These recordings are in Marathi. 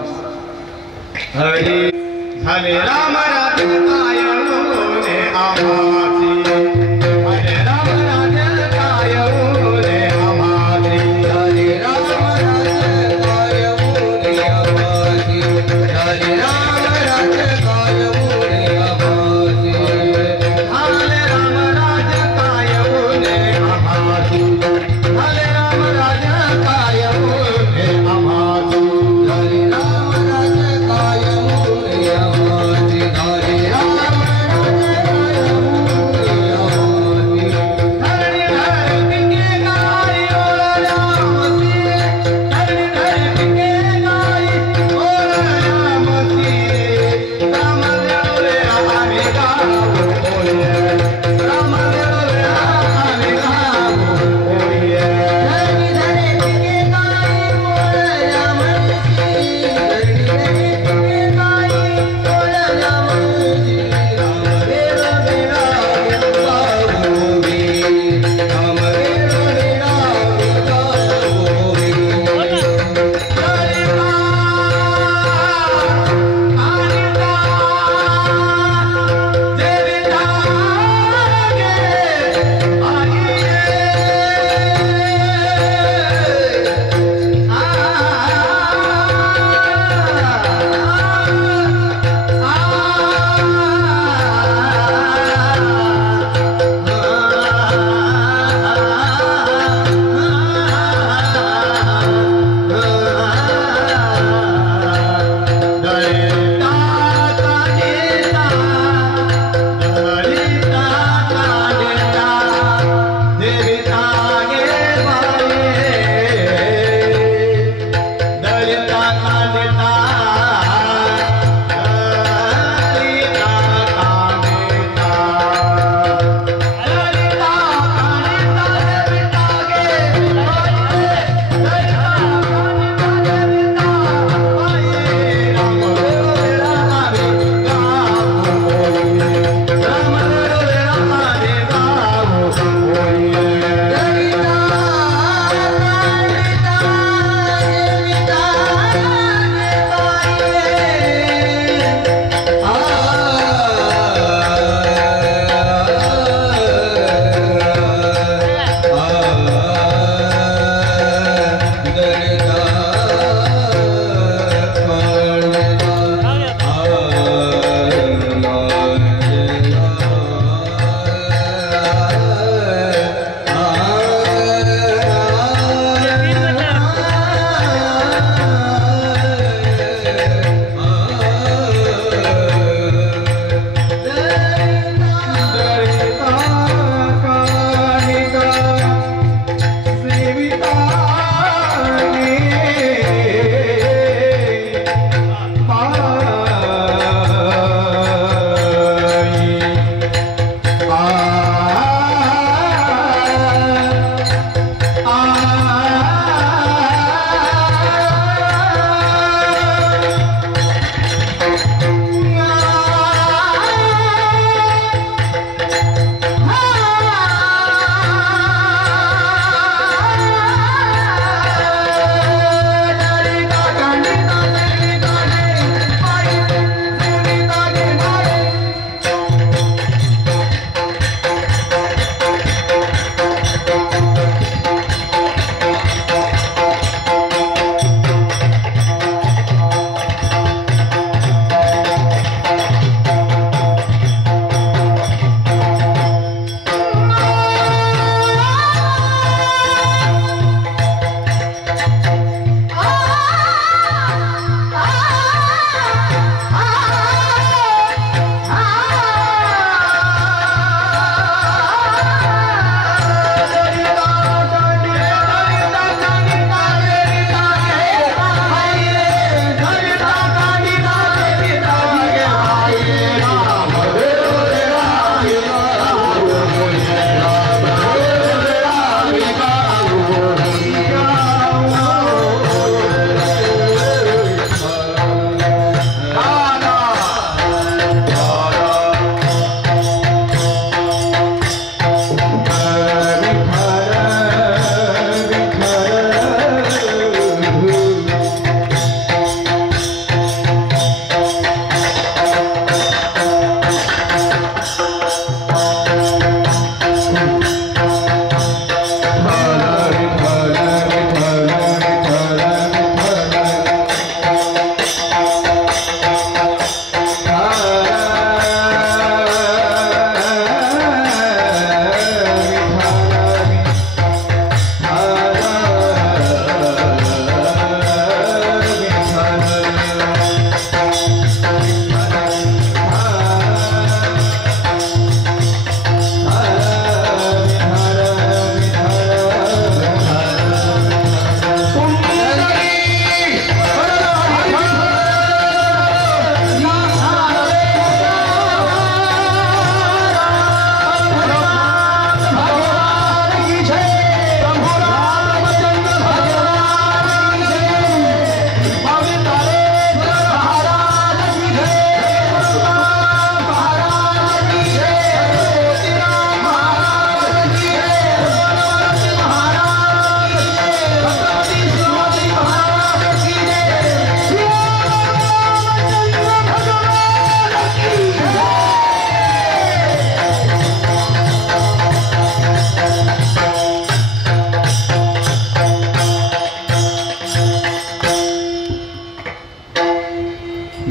हरी हरे राम राज्य काय रे आमासी हरे राम राज्य काय रे आमासी हरे राम राज्य काय रे आमासी हरे राम राज्य काय रे आमासी हरे राम राज्य काय रे आमासी हरे राम राज्य काय रे आमासी हरे राम राज्य काय रे आमासी हरे राम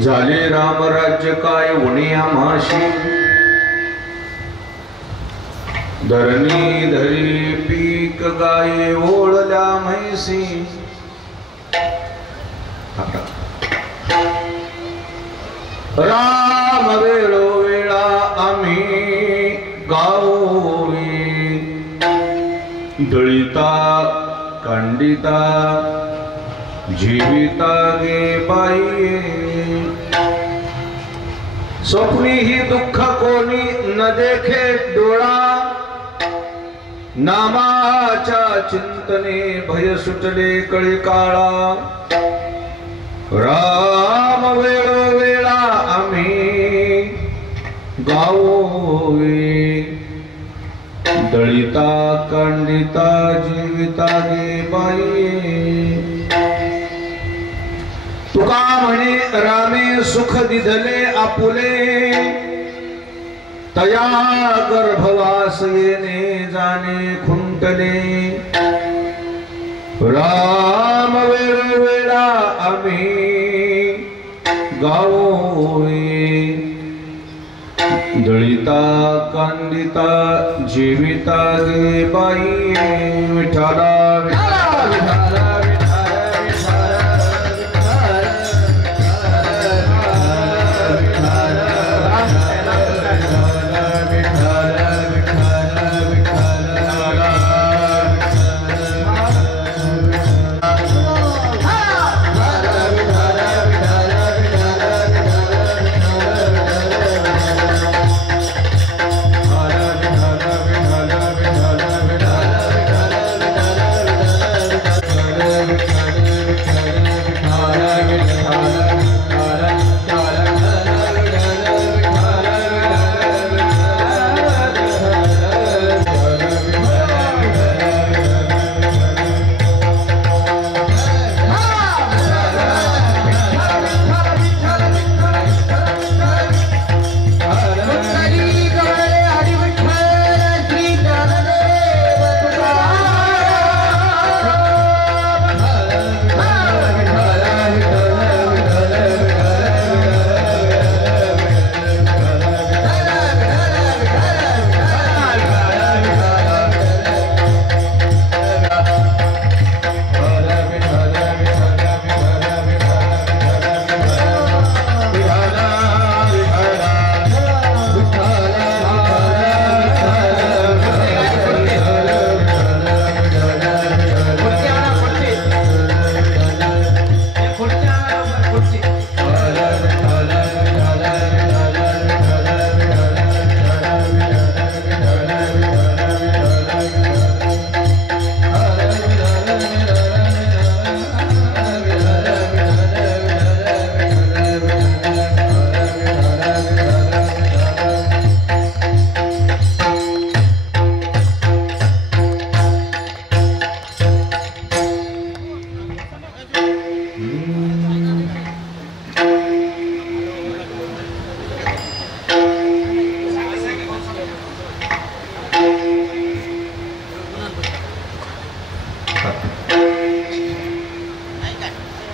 झाले राम राज्य काय उणे आम्हाशी धरणी धरी पीक गाये ओळल्या म्हैसी राम वेळोवेळा आम्ही गावोवी दळिता कांडिता जीविता गे बाई स्वप्नी ही दुःख कोणी न देखे डोळा नामाच्या चिंतने भय सुटले कळी काळा राम वेळोवेळा आम्ही गावोवी दळिता कांडिता जीविता गे बाई तुका म्हणे रामे सुख दिधले आपुले तया गर्भवास येणे जाणे खुंटले राम वेळोवेळा आम्ही गावोवी दळिता कांडिता जीविता गे बाई विठाला विठाला विठाला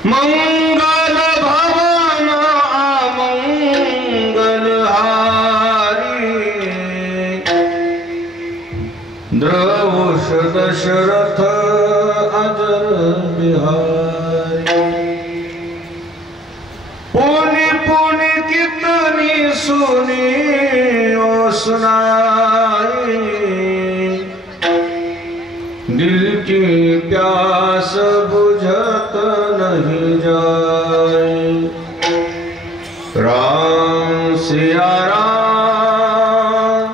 मंगल भवन अमंगल हारी द्रवश दशरथ अजर बिहारी पुनि पुनि कितनी सुनी ओ सुनाई दिल की प्यास बुझत नहीं जाए राम सिया राम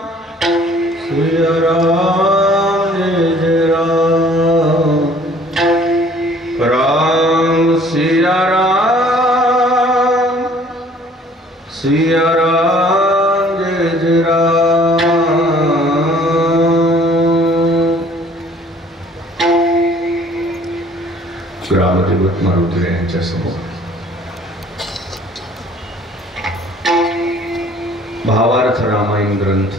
जय जय राम राम सिया राम जय जय राम। ग्रामदेवत मारुती यांच्या समोर भावार्थ रामायण ग्रंथ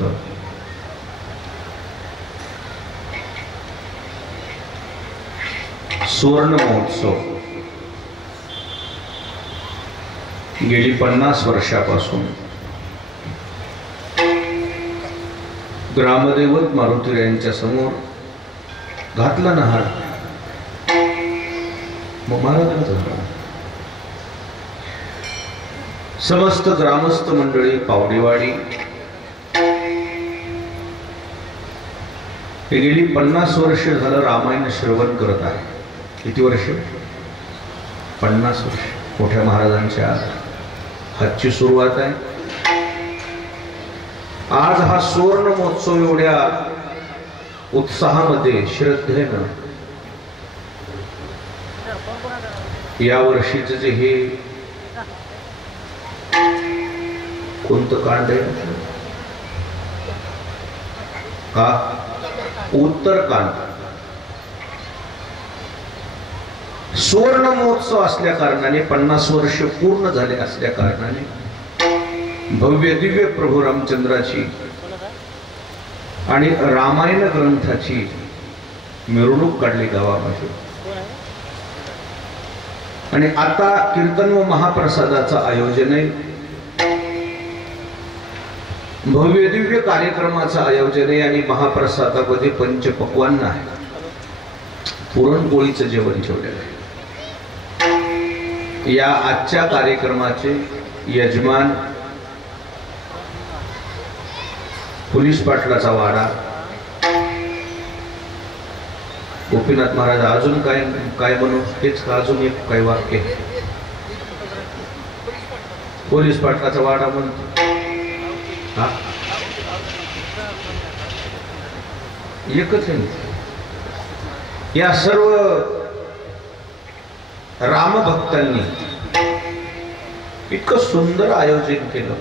सुवर्ण महोत्सव गेली 50 वर्षापासून ग्रामदैवत मारुतीरायांच्या समोर घातला ना हार, मग महाराजांचा झाला. समस्त ग्रामस्थ मंडळी, पावडेवाडी हे गेली 50 वर्ष झालं रामायण श्रवण करत आहे. किती वर्ष? 50 वर्ष. मोठ्या महाराजांच्या हातची सुरुवात आहे. आज हा सुवर्ण महोत्सव एवढ्या उत्साहामध्ये, श्रद्धेनं, या वर्षीचं जे हे कोणतं कांड आहे का? उत्तरकांड. सुवर्ण महोत्सव असल्या कारणाने, 50 वर्ष पूर्ण झाले असल्या कारणाने भव्य दिव्य प्रभू रामचंद्राची आणि रामायण ग्रंथाची मिरवणूक काढली गावामध्ये. आणि आता कीर्तन व महाप्रसादाचं आयोजन आहे. भव्य दिव्य कार्यक्रमाचं आयोजन आहे आणि महाप्रसादामध्ये पंचपक्वान्न आहे. पुरणपोळीचं जेवण ठेवलेलं आहे. या आजच्या कार्यक्रमाचे यजमान पोलीस पाटलाचा वाडा गोपीनाथ महाराज. अजून काय काय बनवू? हेच का अजून एक काय वाक्य? पोलीस पाटलाचा वाडा म्हणतो. एकच आहे. या सर्व रामभक्तांनी इतकं सुंदर आयोजन केलं.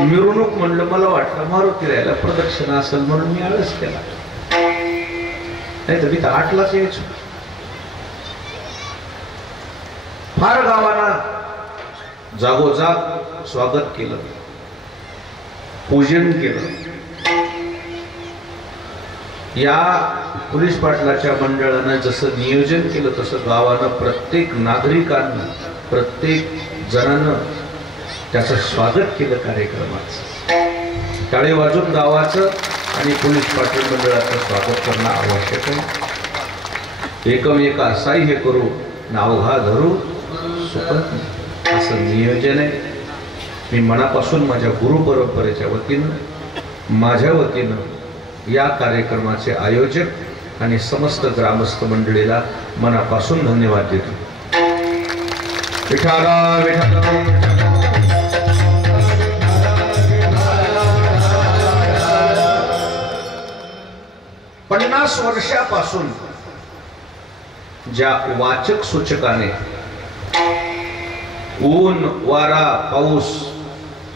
मिरवणूक म्हणलं, मला वाटलं मारुतीरायाला प्रदक्षिणा असेल म्हणून मी आळस केला, नाही तर मी तर 8लाच यायचो. फार गावाला जागोजाग स्वागत केलं, पूजन केलं. या पोलीस पाटलाच्या मंडळानं जसं नियोजन केलं तसं गावानं, प्रत्येक नागरिकांना, प्रत्येक जणांनं त्याचं स्वागत केलं कार्यक्रमाचं. टाळे वाजून गावाचं आणि पोलीस पाटील मंडळाचं स्वागत करणं आवश्यक आहे. एकमेका असाही हे करू, नावघा धरू सुपत, असं नियोजन आहे. मी मनापासून माझ्या गुरु परंपरेच्या वतीनं, माझ्या वतीनं या कार्यक्रमाचे आयोजक आणि समस्त ग्रामस्थ मंडळीला मनापासून धन्यवाद देतो. विठाला विठाला. 50 वर्षापासून ज्या वाचक सूचकाने ऊन, वारा, पाऊस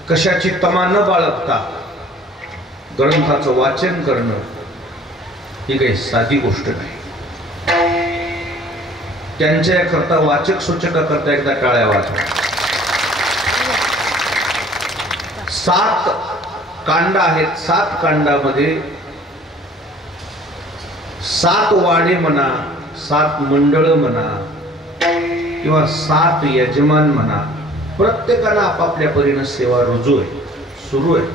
कशाची तमा न बाळगता ग्रंथाचं वाचन करणं ही काही साधी गोष्ट नाही. त्यांच्या करता, वाचक सूचकाकरता एकदा टाळ्या वाजवा. 7 कांड आहेत. 7 कांडामध्ये 7 वाडे म्हणा, 7 मंडळ म्हणा किंवा 7 यजमान म्हणा, प्रत्येकाला आपापल्या परीने सेवा रुजू आहे, सुरू आहे.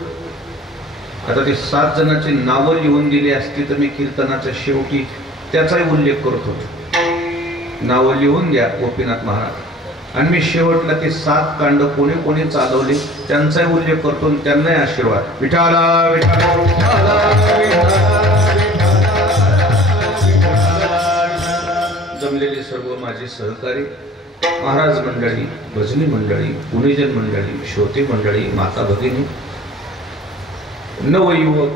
आता ते 7 जणांची नावं लिहून दिली असती तर मी कीर्तनाच्या शेवटी त्याचाही उल्लेख करतो. नावं लिहून द्या गोपीनाथ महाराज, आणि मी शेवटला ते 7 कांड कोणी कोणी चालवले त्यांचाही उल्लेख करतो आणि त्यांनाही आशीर्वाद. विठाला विठाला विठाला. जमलेले सर्व माझे सहकारी, महाराज मंडळी, भजनी मंडळी, पुणेजन मंडळी, श्रोते मंडळी, माता भगिनी, नवयुवक,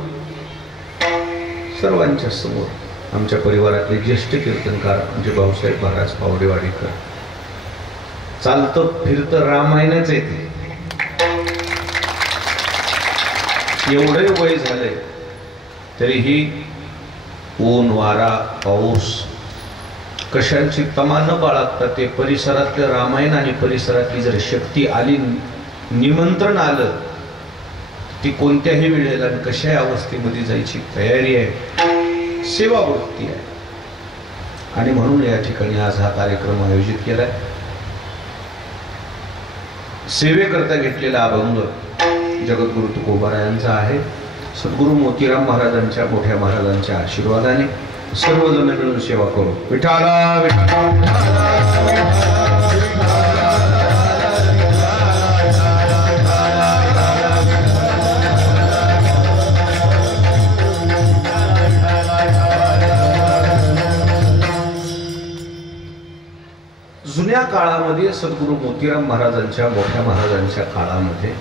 सर्वांच्या समोर आमच्या परिवारातले ज्येष्ठ कीर्तनकार म्हणजे भाऊसाहेब महाराज पावडेवाडीकर. चालतं फिरतं रामायणच येते. एवढे वय झाले तरीही ऊन, वारा, पाऊस कशांची तमा न बाळगता ते परिसरातलं रामायण आणि परिसरातली जर शक्ती आली, निमंत्रण आलं, ती कोणत्याही वेळेला कशाही अवस्थेमध्ये जायची तयारी आहे. सेवा वृत्ती आहे. आणि म्हणून या ठिकाणी आज हा कार्यक्रम आयोजित केलाय. सेवेकरता घेतलेला अभंग जगद्गुरु तुकोबारायांचा आहे. सद्गुरु मोतीराम महाराजांच्या मोठ्या महाराजांच्या आशीर्वादाने सर्वजण मिळून सेवा करू. विठाला जुन्या काळामध्ये सद्गुरु मोतीराम महाराजांच्या मोठ्या महाराजांच्या काळामध्ये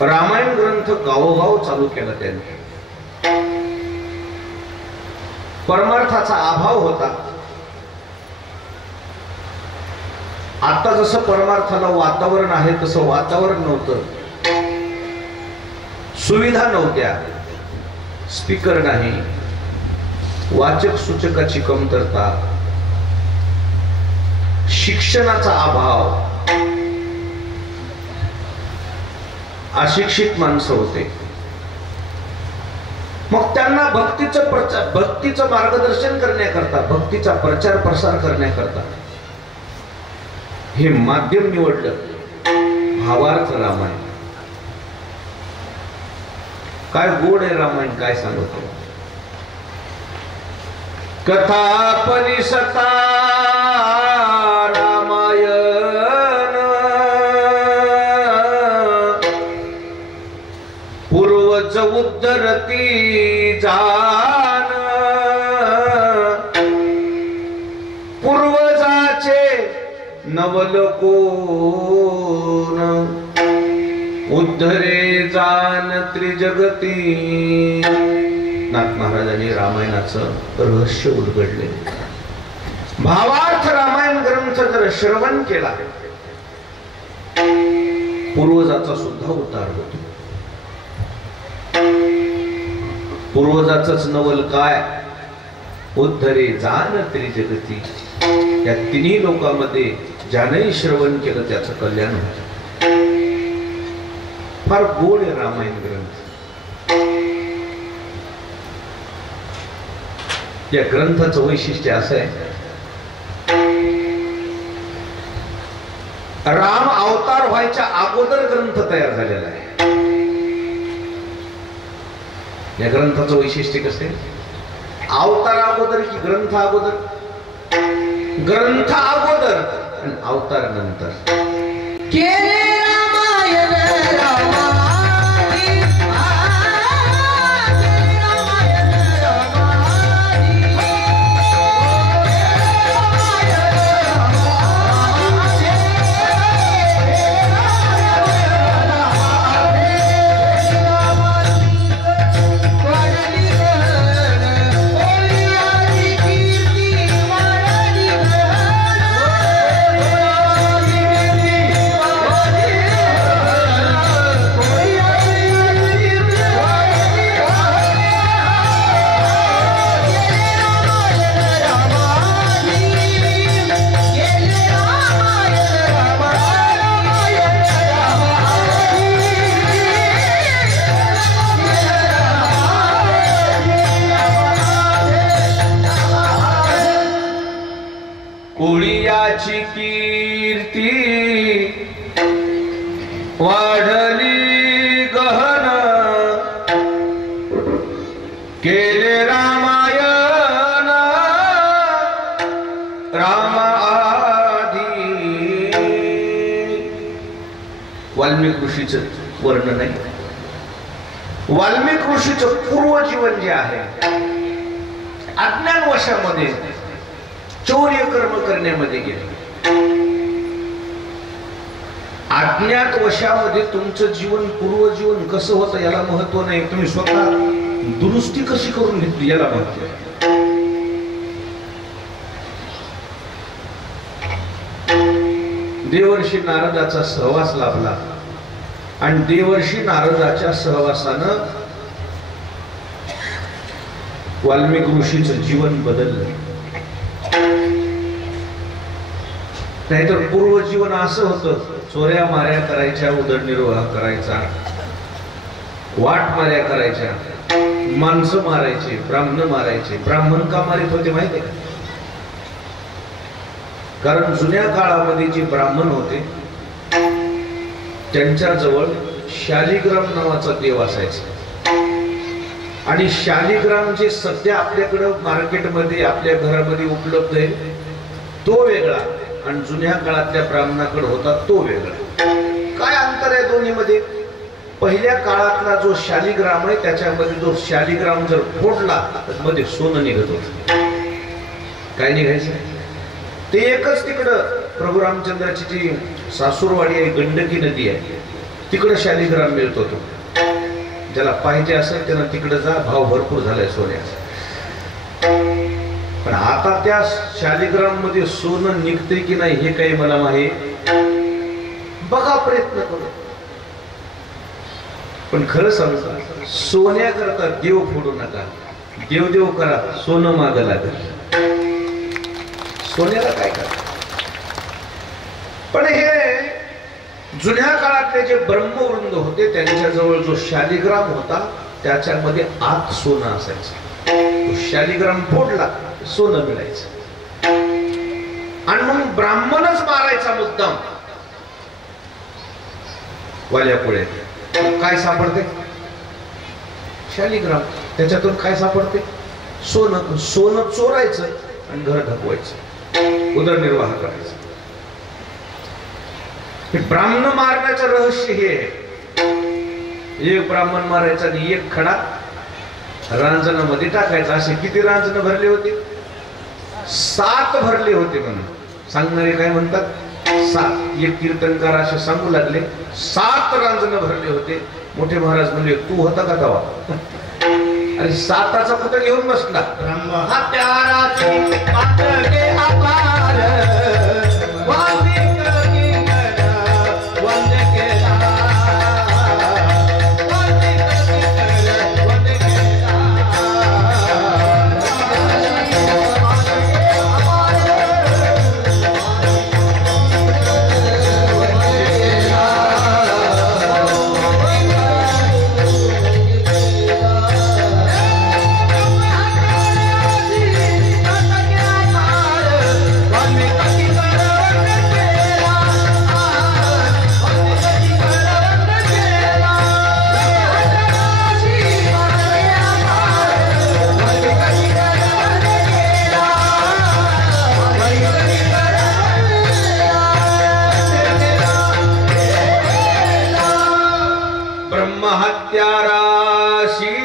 रामायण ग्रंथ गावोगाव चालू केला त्यांनी. परमार्थाचा अभाव होता. आता जसं परमार्थाला वातावरण आहे तसं वातावरण नव्हतं. सुविधा नव्हत्या. स्पीकर नाही, वाचक सूचकाची कमतरता, शिक्षणाचा अभाव, अशिक्षित माणसं होते. मग त्यांना भक्तीचं मार्गदर्शन करण्याकरता, भक्तीचा प्रचार प्रसार करण्याकरता हे माध्यम निवडलं. भावार्थ रामायण. काय गोड आहे रामायण, काय सांगतो. कथा परिसता रामायण पूर्वज उद्धरती जान. पूर्वजाचे नवल कोण उद्धरे जान त्रिजगती. नाथ महाराजांनी रामायणाचं रहस्य उलगडले. भावार्थ रामायण ग्रंथ जर श्रवण केला पूर्वजाचा सुद्धा उद्धार होतो. पूर्वजाचंच नवल काय उद्धरे जान त्रिजगती. या तिन्ही लोकांमध्ये ज्याने श्रवण केलं त्याचं कल्याण होतं. फार गोड आहे रामायण ग्रंथ. या ग्रंथाचं वैशिष्ट्य असं आहे, राम अवतार व्हायच्या अगोदर ग्रंथ तयार झालेला आहे. या ग्रंथाचं वैशिष्ट्य कसं आहे, अवतार अगोदर की ग्रंथ अगोदर? ग्रंथ अगोदर आणि अवतार नंतर. कोळियाची कीर्ती वाढली गहन केले रामायण रामाधी. वाल्मिक ऋषीचं वर्णन आहे. वाल्मिक ऋषीचं पूर्वजीवन जे आहे अज्ञान वशामध्ये चौर्य कर्म करण्यामध्ये गेले. अज्ञात वशामध्ये तुमचं जीवन पूर्वजीवन कसं होतं याला महत्व नाही, तुम्ही स्वतः दुरुस्ती कशी करून घेतली याला महत्व आहे. देवर्षी नारदाचा सहवास लाभला आणि देवर्षी नारदाच्या सहवासानं वाल्मिक ऋषीचं जीवन बदललं. नाहीतर पूर्वजीवन असं होतं, चोऱ्या माऱ्या करायच्या, उदरनिर्वाह करायचा, वाटमाऱ्या करायच्या, माणसं मारायचे, ब्राह्मण मारायचे. ब्राह्मण का मारित होते माहिती का? कारण जुन्या काळामध्ये जे ब्राह्मण होते त्यांच्याजवळ शालिग्राम नावाचा देव असायचा. आणि शालिग्राम जे सध्या आपल्याकडं मार्केटमध्ये आपल्या घरामध्ये उपलब्ध आहे तो वेगळा, आणि जुन्या काळातल्या ब्राह्मणाकडे होता तो वेगळा. काय अंतर आहे दोन्हीमध्ये? पहिल्या काळातला जो शालिग्राम आहे त्याच्यामध्ये जो शालिग्राम जर फोडला तर मध्ये सोनं निघत होत. काय निघायचं? ते एकच तिकडं प्रभू रामचंद्राची जी सासूरवाडी आहे, गंडकी नदी आहे, तिकडं शालिग्राम मिळत होतो. ज्याला पाहिजे असेल त्यानं तिकडे जा, भाव भरपूर झालाय सोन्याचा. पण आता त्या शालिग्राम मध्ये सोनं निघते की नाही हे काही मला माहित, बघा प्रयत्न करू. पण खरं सांगता, सोन्याकरता देव फोडू नका, देवदेव करा, सोनं माग लागेल. सोन्याला काय करा? पण हे जुन्या काळातले जे ब्रह्मवृंद होते त्यांच्याजवळ जो शालिग्राम होता त्याच्यामध्ये आत सोनं असायचं. तो शालिग्राम फोडला सोनं मिळायचं. आणि मग ब्राह्मणच मारायचा मुद्दाम वाल्यापुढे. काय सापडते? शालिग्राम. त्याच्यातून काय सापडते? सोनं. सोनं चोरायचं आणि घर ढकवायचं, उदरनिर्वाह करायचा. ब्राह्मण मारण्याचं रहस्य हे आहे. एक ब्राह्मण मारायचा आणि एक खडा रांजणामध्ये टाकायचा. असे किती रांजण भरले होते? 7 भरले होते म्हणून सांगणारे काय म्हणतात? 7. एक कीर्तनकार असे सांगू लागले 7 रांजण भरले होते. मोठे महाराज म्हणले तू होता का तवा? आणि 7चा कुठं घेऊन बसला? ब्रह्म हत्याराची पातके अपार वाल्मिक किंकर वंद केला, वाल्मिक किंकर वंद केला. हत्याराशी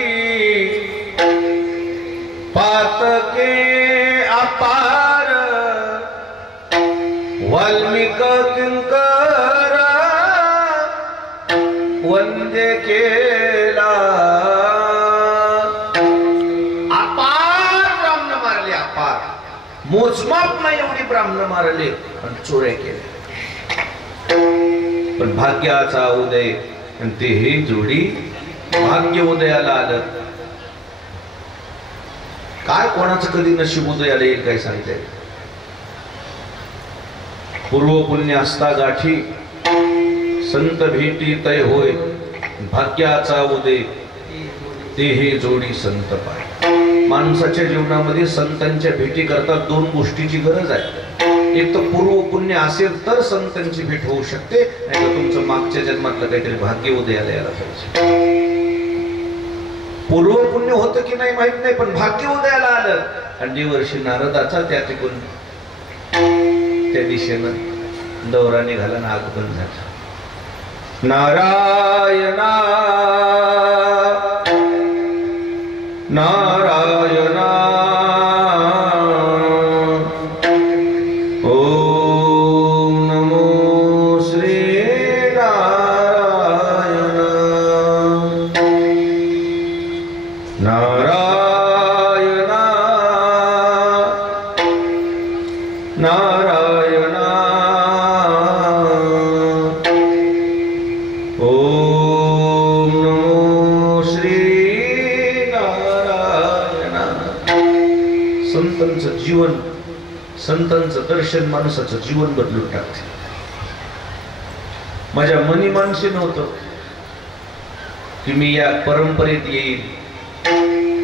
पातके अपार वाल्मिक किंकर वंदे केला. अपार ब्राह्मण मारले, अपार मोजमाप नाही एवढी ब्राह्मण मारले आणि चोऱ्या केल्या. पण भाग्याचा उदय आणि ते हे जोडी भाग्य उदयाला आलं. काय कोणाचं कधी नशीब उदयाला येईल काय सांगते? पूर्व पुण्य असता गाठी संत भेटी तय होय, भाग्याचा उदय ते हे जोडी संत पाय. माणसाच्या जीवनामध्ये संतांच्या भेटी करता 2 गोष्टीची गरज आहे. एक तर पूर्व पुण्य असेल तर संतांची भेट होऊ शकते, नाही तर तुमचं मागच्या जन्मातलं काहीतरी भाग्य उदयाला यायला पाहिजे. पूर्व पुण्य होतं की नाही माहित नाही, पण भाग्य उदयाला आलं. आणि देवर्षी नारदाचा त्या तिकून त्या दिशेनं दौरा निघाला ना आगमन झालं. नारायणा नारायणा संतांचं दर्शन माणसाचं जीवन बदलून टाकते. माझ्या मनी मानसी नव्हतं की मी या परंपरेत येईल,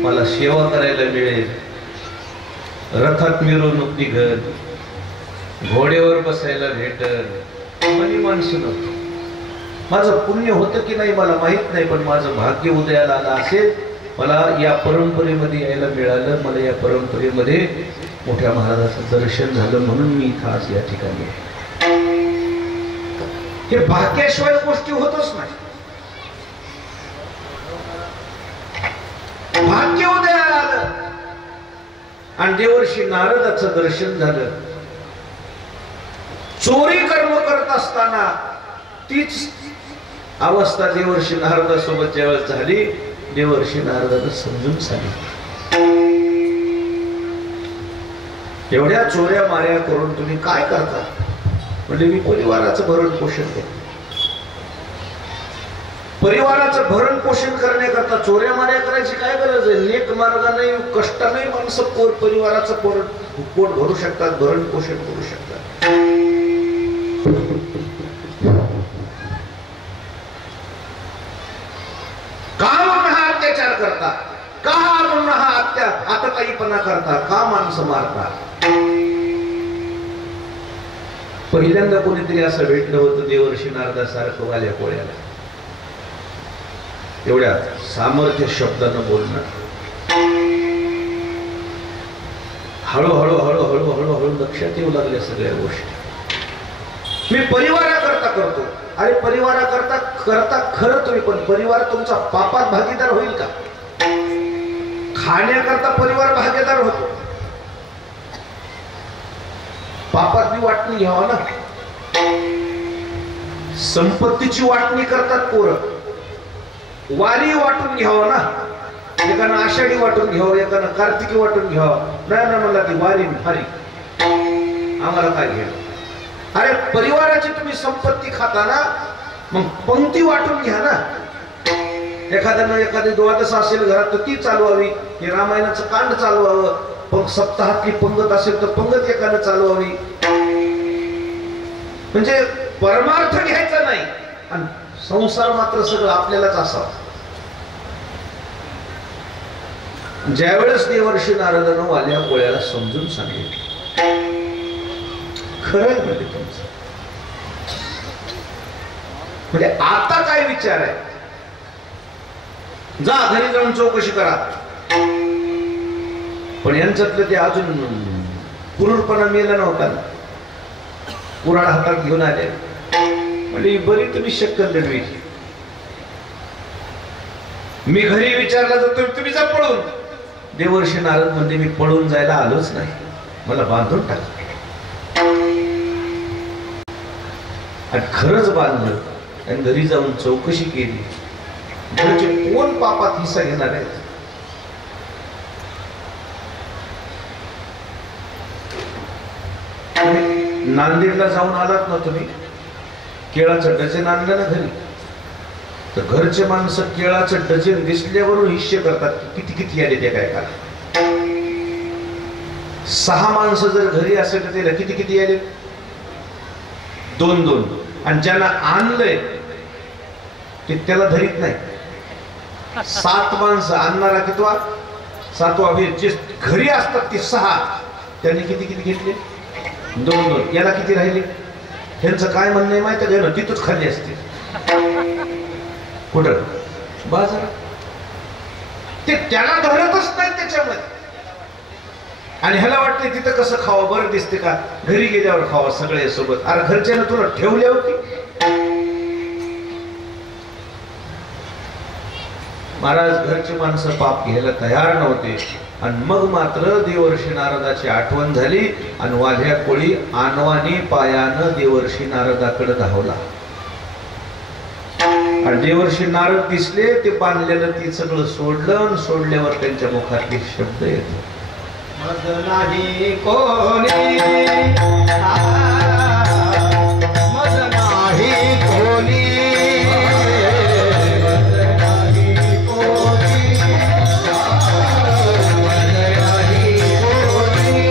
मला सेवा करायला मिळेल, रथात मिरवणूक निघल, घोड्यावर बसायला भेटल. मनी मानसी नव्हतं. माझं पुण्य होतं की नाही मला माहित नाही, पण माझं भाग्य उदयाला आलं असेल. मला या परंपरेमध्ये यायला मिळालं, मला या परंपरेमध्ये मोठ्या महाराजाचं दर्शन झालं, म्हणून मी इथं आज या ठिकाणी आहे. हे भाग्याशिवाय गोष्टी होतच नाही. भाग्य उदयाला आलं आणि देवर्षी नारदाचं दर्शन झालं. चोरी कर्म करत असताना तीच अवस्था देवर्षी नारदासोबत ज्यावेळेस झाली, देवर्षी नारदानं समजून सांगितलं, एवढ्या चोऱ्या माऱ्या करून तुम्ही काय करता? म्हणजे मी परिवाराचं भरण पोषण करतो. परिवाराचं भरण पोषण करण्याकरता चोऱ्या माऱ्या करायची काय गरज आहे? नेक मार्गाने कष्टाने माणसं परिवाराचं पोट भरू शकतात, भरण पोषण करू शकतात. का म्हणून हा अत्याचार करता? का म्हणून हा आतताईपणा करता? का माणसं मारता? पहिल्यांदा कोणीतरी असं भेटलं होतं देवर्षी नारदासारखं वाल्या कोळ्याला, एवढ्या सामर्थ्य शब्दानं बोलणार. हळूहळू हळूहळू हळूहळू लक्षात येऊ लागल्या सगळ्या गोष्टी. मी परिवाराकरता करतो. अरे परिवाराकरता करता खरं तुम्ही, पण परिवार तुमचा पापात भागीदार होईल का? खाण्याकरता परिवार भागीदार होतो, पापात बी वाटणी घ्यावा ना. संपत्तीची वाटणी करतात पोरं, वारी वाटून घ्यावं ना. एकानं आषाढी वाटून घ्यावं, एकानं कार्तिकी वाटून घ्यावं. नाही ना म्हणला ती वारी फारी, आम्हाला काय घ्या? अरे परिवाराची तुम्ही संपत्ती खाता ना, मग पंक्ती वाटून घ्या ना. एखाद्यानं एखादी द्वादश असेल घरात तर ती चालवावी, हे रामायणाचं कांड चालवावं. पण सप्ताहातली पंगत असेल तर पंगत एकानं चालवावी. म्हणजे परमार्थ घ्यायचा नाही आणि संसार मात्र सगळं आपल्यालाच असावा. ज्यावेळेस देवर्षी नारदानं वाल्या कोळ्याला समजून सांगितलं, खरंय म्हणजे तुमचं, म्हणजे आता काय विचार आहे? जा घरी जाऊन चौकशी करा. पण यांच्यातलं ते अजून पुरुषपणा मेला नव्हता ना. कुऱ्हाड हातात घेऊन आले, म्हणजे बरी तुम्ही शक्कल दडवी. मी घरी विचारला जातो, तुम्ही जा पळून. देवर्षी नारद म्हणजे मी पळून जायला आलोच नाही, मला बांधून टाकलं. आणि खरंच बांधलं आणि घरी जाऊन चौकशी केली. घरचे कोण पापात हिस्सा घेणार आहेत? नांदेडला जाऊन आलात ना तुम्ही, केळाचं डझन आणलं ना घरी, तर घरचे माणसं केळाचं डझन दिसल्यावरून हिस्से करतात, किती किती आले ते काय का. 6 माणसं जर घरी असेल तर त्याला किती किती आले? 2-2. आणि ज्यांना आणलंय ते त्याला धरीत नाही. 7 माणसं, आणणारा कितवा? 7वा. जे घरी असतात ती 6, त्यांनी किती किती घेतले? 2-2. याला किती राहिले? ह्यांचं काय म्हणणं आहे माहिती आहे? तिथंच खाल्ली असते. कुठं? बाजारात. ते त्याला धरतच नाही त्याच्यामध्ये. आणि ह्याला वाटतंय तिथं कसं खावं, बरं दिसते का, घरी गेल्यावर खावा सगळ्या सोबत. अरे घरच्यानं तुला ठेवली होती. महाराज घरची माणसं पाप घ्यायला तयार नव्हते. आणि मग मात्र देवर्षी नारदाची आठवण झाली आणि वाल्या कोळी आणवानी पायानं देवर्षी नारदाकडे धावला. आणि देवर्षी नारद दिसले, ते बांधलेलं ती सगळं सोडलं. सोडल्यावर त्यांच्या मुखातले शब्द येतो, मज नाही कोणी, मज नाही कोणी, मज नाही कोणी,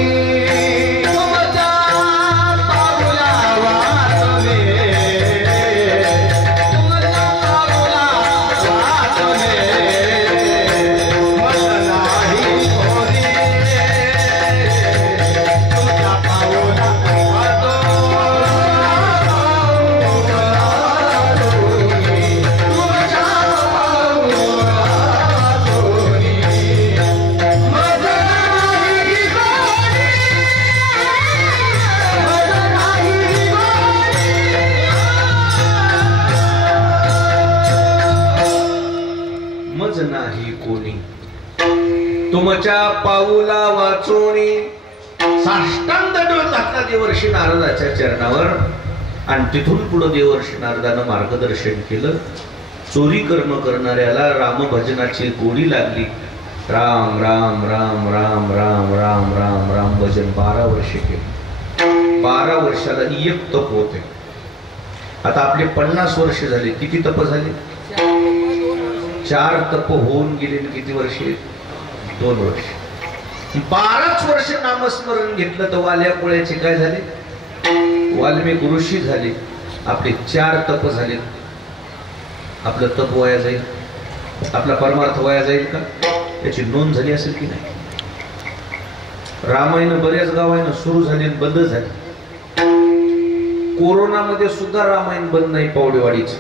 नाही कोणी, तुमच्या पाऊला वाचोनी. साष्टांग दंडवत घातला देवर्षी नारदाच्या चरणावर आणि तिथून पुढे देवर्षी नारदानं मार्गदर्शन केलं. चोरी कर्म करणाऱ्याला रामभजनाची गोडी लागली. राम राम राम राम राम राम राम राम भजन 12 वर्ष केले. 12 वर्षाला एक तप होते. आता आपले 50 वर्ष झाले. किती तप झाले? 4 तप होऊन गेले. किती वर्षे? 2 वर्ष. 12 वर्ष नामस्मरण घेतलं तर वाल्या पोळ्याचे काय झाले? वाल्मिक ऋषी झाले. आपले 4 तप झाले. आपलं तप वाया जाईल? आपला परमार्थ वाया जाईल का? याची नोंद झाली असेल की नाही? रामायण बऱ्याच गावांना सुरू झाले बंद झाले. कोरोनामध्ये सुद्धा रामायण बंद नाही पावडेवाडीच.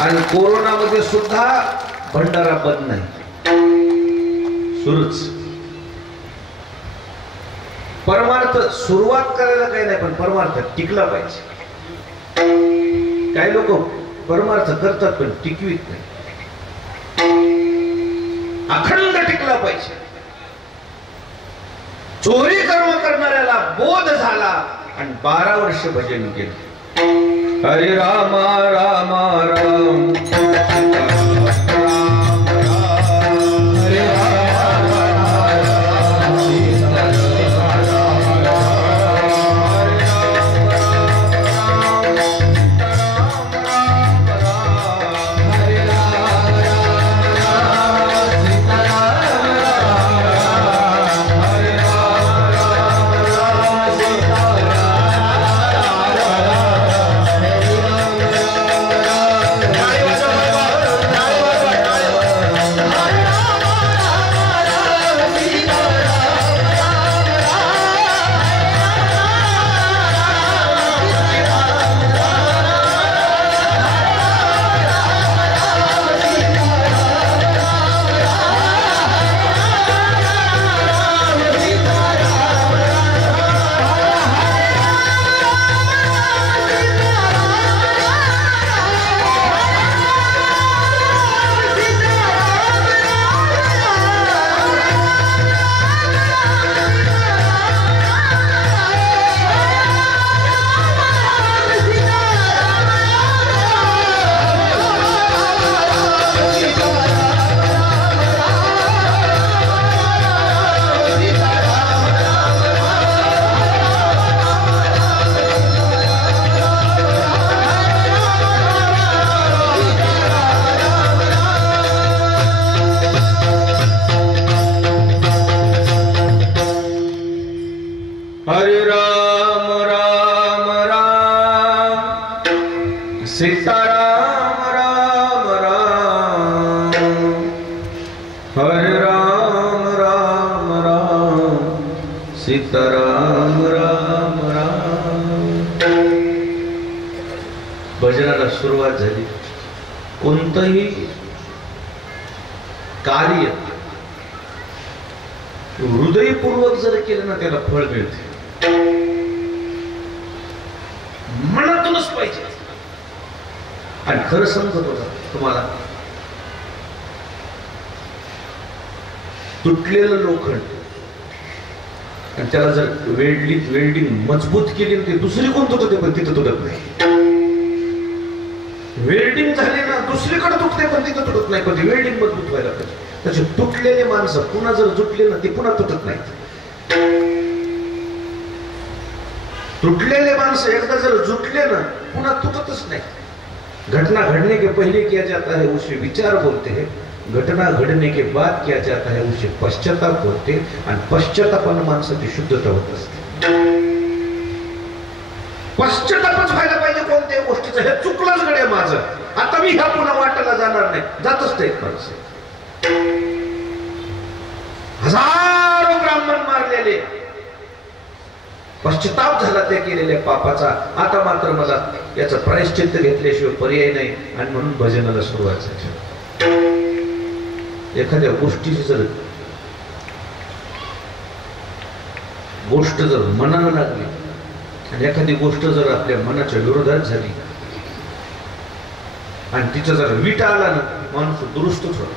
आणि कोरोनामध्ये सुद्धा भंडारा बंद नाही, सुरूच. परमार्थ सुरुवात करायला काही नाही, पण परमार्थ टिकला पाहिजे. काही लोक परमार्थ करतात पण टिकवीत नाही. अखंड टिकला पाहिजे. चोरी कर्म करणाऱ्याला बोध झाला आणि 12 वर्ष भजन केलं. हरे राम राम राम सीताराम राम राम हरे राम राम राम सीताराम राम राम. भजनाला सुरुवात झाली. कोणतंही कार्य हृदयपूर्वक जर केलं ना त्याला फळ मिळते. मनातूनच पाहिजे. आणि खरं समजत होता तुम्हाला, तुटलेलं लोखंड आणि त्याला जर वेल्डिंग मजबूत केली ते दुसरी कोण तुटते पण तिथं तुटत नाही. वेल्डिंग झाली ना दुसरीकडे तुटते पण तिथं तुटत नाही. पण वेल्डिंग मजबूत व्हायला पाहिजे. त्याचे तुटलेले माणसं पुन्हा जर जुटले ना ते पुन्हा तुटत नाही. तुटलेले माणसं एकदा जर जुटले ना पुन्हा तुटतच नाही. घटना घडने के पहले किया जाता है उसे विचार बोलते हैं. घटना घडने के बाद किया जाता है उसे पश्चाताप बोलते. आणि पश्चातापानं माणसाची शुद्धता होत असते. पश्चातापच व्हायला पाहिजे कोणत्याही गोष्टीचं. हे चुकलंच गडे माझं, आता मी ह्या पुन्हा वाटायला जाणार नाही. जातच ते माणसं. हजारो ब्राह्मण मारलेले, पश्चाताप झाला त्या केलेल्या पापाचा. आता मात्र मला याचं प्रायश्चित्त घेतल्याशिवाय पर्याय नाही. आणि म्हणून भजनाला सुरुवात झाली. एखाद्या गोष्टीची जर गोष्ट जर मनानं लागली आणि एखादी गोष्ट जर आपल्या मनाच्या विरोधात झाली आणि तिचं जर वीट आला ना माणूस दुरुस्तच होतो.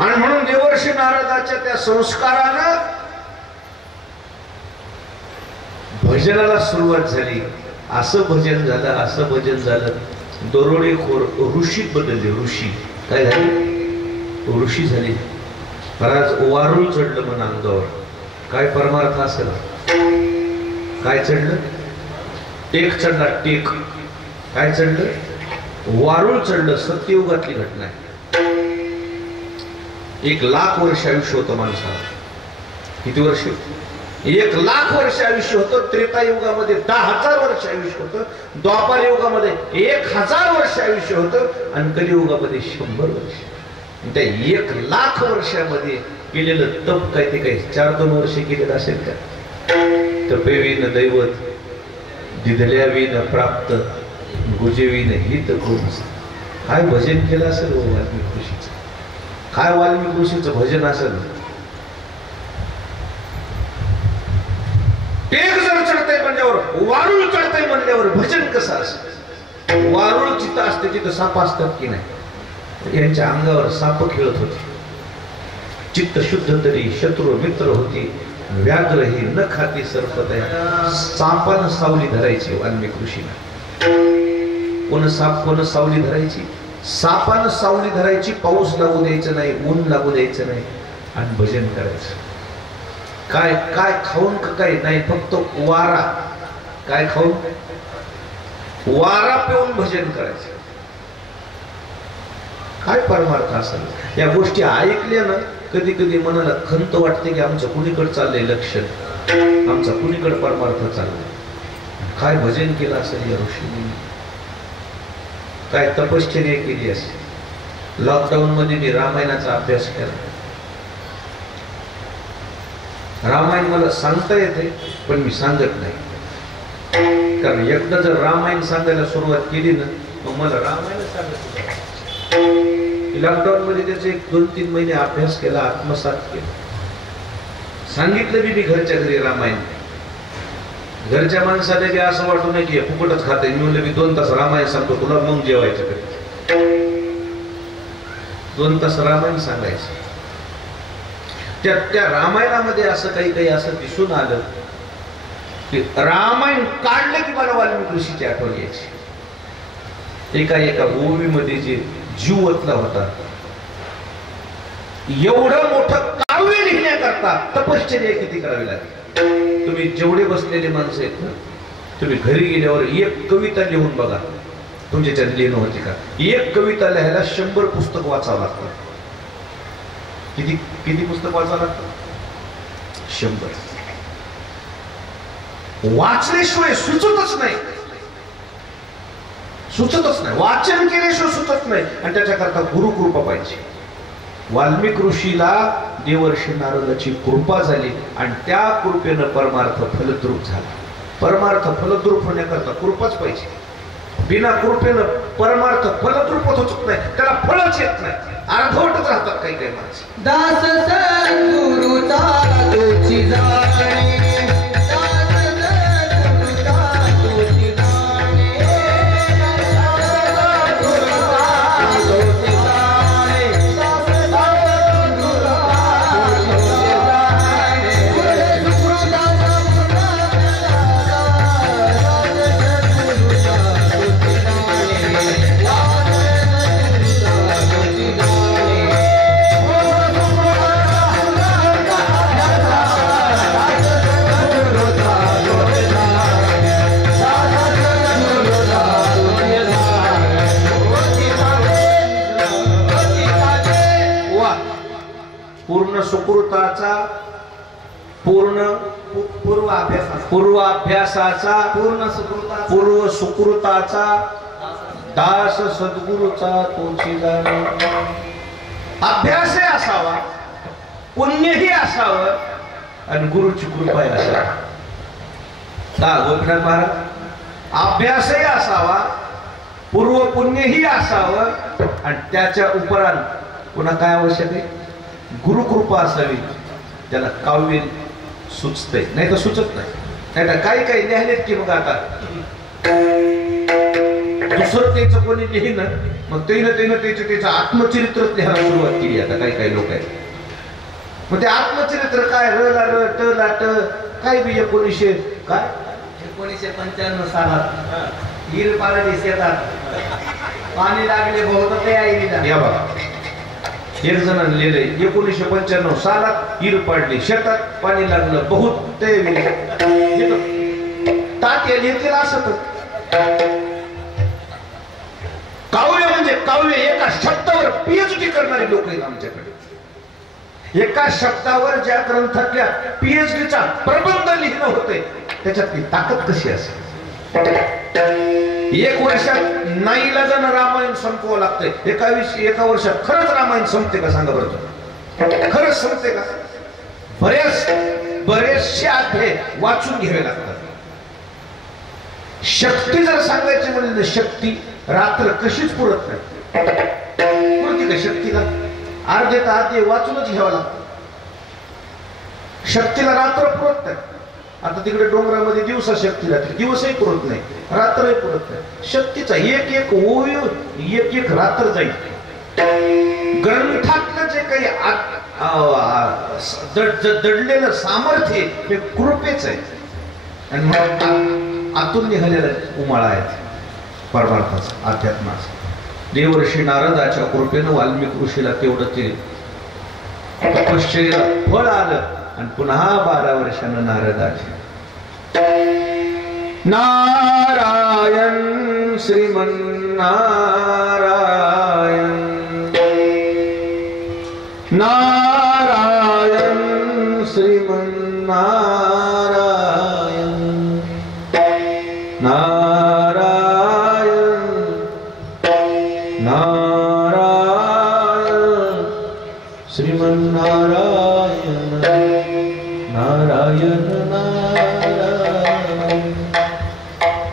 आणि म्हणून देवर्षी नारदाच्या त्या संस्कारानं भजनाला सुरुवात झाली. असं भजन झालं, असं भजन झालं, दरोडेखोर ऋषीत बदलले. ऋषी काय झाले? ऋषी झाले. महाराज वारुळ चढलं म्हणा अंगावर. काय परमार्थ असेल? काय चढलं? टेक चढला. टेक काय चढलं? वारुळ चढलं. सत्ययुगातली घटना आहे. 1,00,000 वर्ष आयुष्य होतं माणसाला. किती वर्ष? 1,00,000 वर्ष आयुष्य होतं. त्रेतायुगामध्ये 10,000 वर्ष आयुष्य होतं. द्वापार युगामध्ये 1,000 वर्ष आयुष्य होतं आणि कलियुगामध्ये 100 वर्ष. त्या 1,00,000 वर्षामध्ये केलेलं तप काय ते काय 4-2 वर्ष केलेलं असेल का? तपेवीन दैवत दिधल्यावीन प्राप्त गुजेवीन हित कोण. काय भजन केलं असेल वाल्मिक ऋषीचं? काय वाल्मिक ऋषीचं भजन असेल? टेक जर चढतंय म्हणल्यावर, वारुळ चढतंय म्हणल्यावर भजन कसं असतं? वारुळ जिथं असते तिथं साप असतात की नाही? यांच्या अंगावर साप खेळत होते. चित्त शुद्ध तरी शत्रू मित्र होती. व्याघ्र ही न खाती सर्पतया. सापानं सावली धरायची वाल्मिक ऋषीला. कोण साप कोण सावली धरायची? सापानं सावली धरायची. पाऊस लागू द्यायचं नाही, ऊन लागू द्यायचं नाही आणि भजन करायचं. काय काय खाऊन काय नाही, फक्त वारा. काय खाऊन? वारा पिऊन भजन करायचं. काय परमार्थ असेल? या गोष्टी ऐकल्या ना कधी कधी मनाला खंत वाटते की आमचं कुणीकडे चाललंय लक्षण, आमचा कुणीकडे परमार्थ चाललाय. काय भजन केलं असेल या ऋषींनी, काय तपश्चर्या केली असेल. लॉकडाऊन मध्ये मी रामायणाचा अभ्यास केला. रामायण मला सांगता येते पण मी सांगत नाही. कारण एकदा जर रामायण सांगायला सुरुवात केली ना मग मला रामायण सांगत. लॉकडाऊन मध्ये त्याचे 1-2-3 महिने अभ्यास केला, आत्मसात केला. सांगितलं मी घरच्या घरी रामायण. घरच्या माणसाला बी असं वाटू नये की फुकटच खाते. मी म्हणलं मी 2 तास रामायण सांगतो तुला, मग जेवायचं घरी. 2 तास रामायण सांगायचं. त्या रामायणामध्ये असं काही असं दिसून आलं की रामायण काढलं की मला वाल्मिक ऋषीची आठवण यायची. एका ओवीमध्ये जे जीव ओतला होता, एवढं मोठं काव्य लिहिण्याकरता तपश्चर्या किती करावी लागेल. तुम्ही जेवढे बसलेले माणसं आहेत ना, तुम्ही घरी गेल्यावर एक कविता लिहून बघा तुमच्याच्यात लिहिणं होती का. एक कविता लिहायला 100 पुस्तक वाचावं लागतं. किती पुस्तक वाचावं लागतं? 100. वाचल्याशिवाय सुचतच नाही. वाचन केल्याशिवाय सुचत नाही. आणि त्याच्याकरता गुरुकृपा पाहिजे. वाल्मिक ऋषीला देवर्षी नारदाची कृपा झाली आणि त्या कृपेनं परमार्थ फलद्रूप झाला. परमार्थ फलद्रूप होण्याकरता कृपाच पाहिजे. बिना कृपेनं परमार्थ फलद्रूप होत नाही, त्याला फळच येत नाही. अर्धवटच राहतात काही माणसं. दास सद्गुरुचा तुझी जाणे, सुकृताचा पूर्व सुकृताचा दास सद्गुरूचा तोची जाणे. अभ्यासही असावा, पुण्यही असावं आणि गुरुची कृपा असावी. का गोपीनाथ महाराज? अभ्यासही असावा, पूर्व पुण्यही असावं आणि त्याच्या उपरांत पुन्हा काय आवश्यक आहे? गुरुकृपा असावी. त्याला काव्य सुचतंय, नाही तर सुचत नाही. काही लिहिलेत की मग आता दुसरं त्याचं कोणी लिहिलं मग त्याचं आत्मचरित्रच लिहायला सुरुवात केली. आता काही लोक आहेत मग ते आत्मचरित्र काय र ला र ट ला ट काय बी 1995 सालात हीर पारडी शेतात पाणी लागले बहुत ते आईला. या बघा एक जणांनी लिहिलंय 1995 सालात हीर पाडली शेतात पाणी लागलं बहुत ते तात्या लिहितील असत. काव्य म्हणजे काव्य एका शब्दावर पीएचडी करणारे लोक आहेत आमच्याकडे. एका शब्दावर ज्या ग्रंथातल्या पीएचडीचा प्रबंध लिहिणं होते त्याच्यातली ताकद कशी असेल. 1 वर्षात नाईलाजानं रामायण संपवावं लागतंय. एका वर्षात खरंच रामायण संपते का सांगा बरं. खरंच संपते का. बरेचसे अध्याय वाचून घ्यावे लागतात. शक्ती जर सांगायची म्हणजे शक्ती रात्र कशीच पुरत नाही. पुरती का शक्तीला अर्धे तास वाचूनच घ्यावं लागतं. शक्तीला रात्र पुरत नाही. आता तिकडे डोंगरामध्ये दिवसा शक्ती राहते दिवसही पुरत नाही रात्रही पुरत नाही. शक्तीचा एक ओवी एक रात्र जाईल. ग्रंथातलं जे काही दडलेलं सामर्थ्य हे कृपेच आहे आणि मग आतून निघालेला उमाळा आहे परमार्थाचा अध्यात्माचा. देवर्षी नारदाच्या कृपेनं वाल्मिक ऋषीला तेवढं ते तपश्चर्याला फळ आलं आणि पुन्हा 12 वर्षानं नारदाचे नारायण श्रीमन्नारायण नारायण श्रीमन्नारायण श्रीमन्नारायण नारायण नारायण.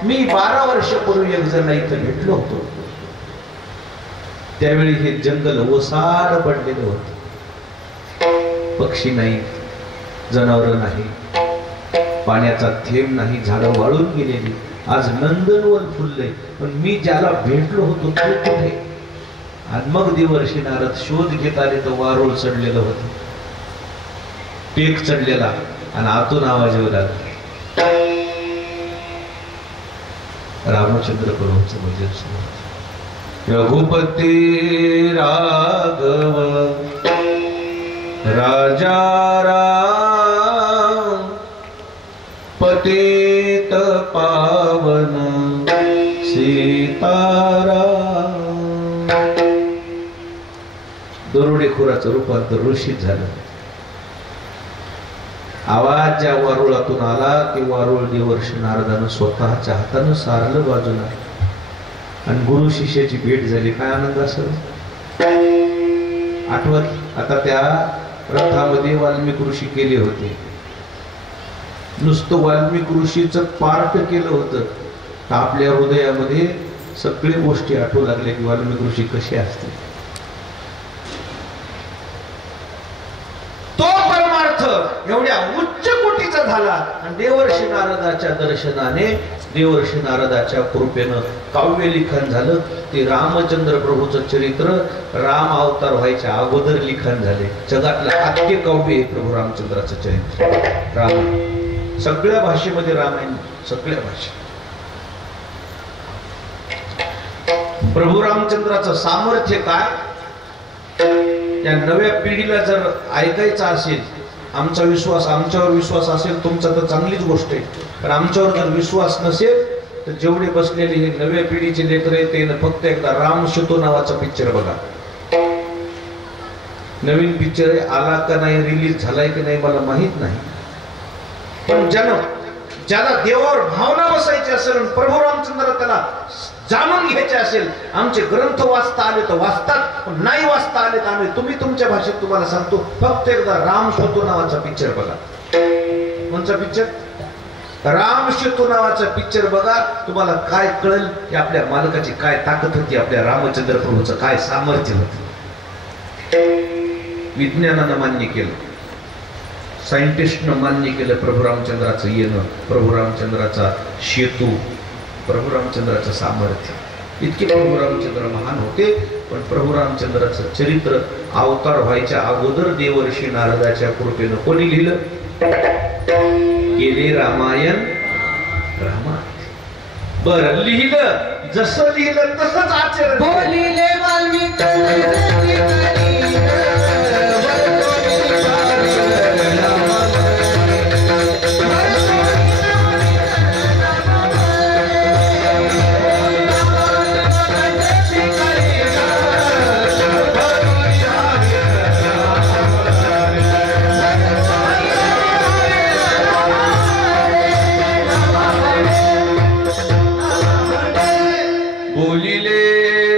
मी 12 वर्षापूर्वी एक जण इथं भेटलो होतो. त्यावेळी हे जंगल ओसाड पडलेलं होतं. पक्षी नाही जनावर नाही पाण्याचा थेंब नाही झाडं वाळून गेलेली. आज नंदनवन फुललंय पण मी ज्याला भेटलो होतो तो कुठे. आणि मग देवर्षी नारद शोध घेत आले तर वारुळ चढलेलं होतं टेक चढलेला आणि आतून आवाज येऊ लागला. रामचंद्र प्रभूंचं भजन रघुपती राघव राजा राम पतित पावन सीताराम. दरोडेखोराचं रूपांतर ऋषीत झालं. आवाज ज्या वारुळातून आला ते वारुळ देवर्षी नारदानं स्वतःच्या हातानं सारलं बाजूला आणि गुरु शिष्याची भेट झाली. काय आनंद असेल आठवत. आता त्या रथामध्ये वाल्मिक ऋषी केले होते. नुसतं वाल्मिक ऋषीचं पार्ट केलं होतं तर आपल्या हृदयामध्ये सगळ्या गोष्टी आठवू लागल्या की वाल्मिक ऋषी कसे असते. तो परमार्थ एवढ्या उच्च कोटीचा झाला आणि देवर्षी नारदाच्या दर्शनाने देवर्षी नारदाच्या कृपेनं काव्य लिखाण झालं. ते रामचंद्र प्रभूचं चरित्र राम अवतार व्हायच्या अगोदर लिखाण झाले. जगातलं आद्य काव्य आहे प्रभू रामचंद्राचं चरित्र. राम सगळ्या भाषेमध्ये रामायण सगळ्या भाषेत. प्रभू रामचंद्राचं सामर्थ्य काय. त्या नव्या पिढीला जर ऐकायचं असेल आमच्यावर विश्वास असेल तुमचा तर चांगलीच गोष्ट आहे. पण आमच्यावर जर विश्वास नसेल तर जेवढे बसलेले हे नव्या पिढीचे लेकर आहेत ते फक्त एकदा राम सेतू नावाचा पिक्चर बघा. नवीन पिक्चर आला का नाही रिलीज झालाय की नाही मला माहित नाही. पण ज्याला देवावर भावना बसायची असेल प्रभू रामचंद्र त्याला जाणून घ्यायचे असेल आमचे ग्रंथ वाचता आले तर वाचतात नाही वाचता आले तर आम्ही तुम्ही तुमच्या भाषेत तुम्हाला सांगतो फक्त एकदा राम सेतू नावाचा पिक्चर बघा. कोणचा पिक्चर. राम सेतू नावाचा पिक्चर बघा. तुम्हाला काय कळेल की आपल्या मालकाची काय ताकद होती आपल्या रामचंद्र प्रभूचं काय सामर्थ्य होतं. विज्ञानानं मान्य केलं सायंटिस्टनं मान्य केलं प्रभू रामचंद्राचं येणं प्रभू रामचंद्राचा सेतू प्रभू रामचंद्राचं सामर्थ्य. इतके प्रभू रामचंद्र महान होते. पण प्रभू रामचंद्राचं चरित्र अवतार व्हायच्या अगोदर देवर्षी नारदाच्या कृपेनं कोणी लिहिलं? केले रामायण रामायण. बरं, लिहिलं जसं लिहिलं तसंच आचरण. बोलिले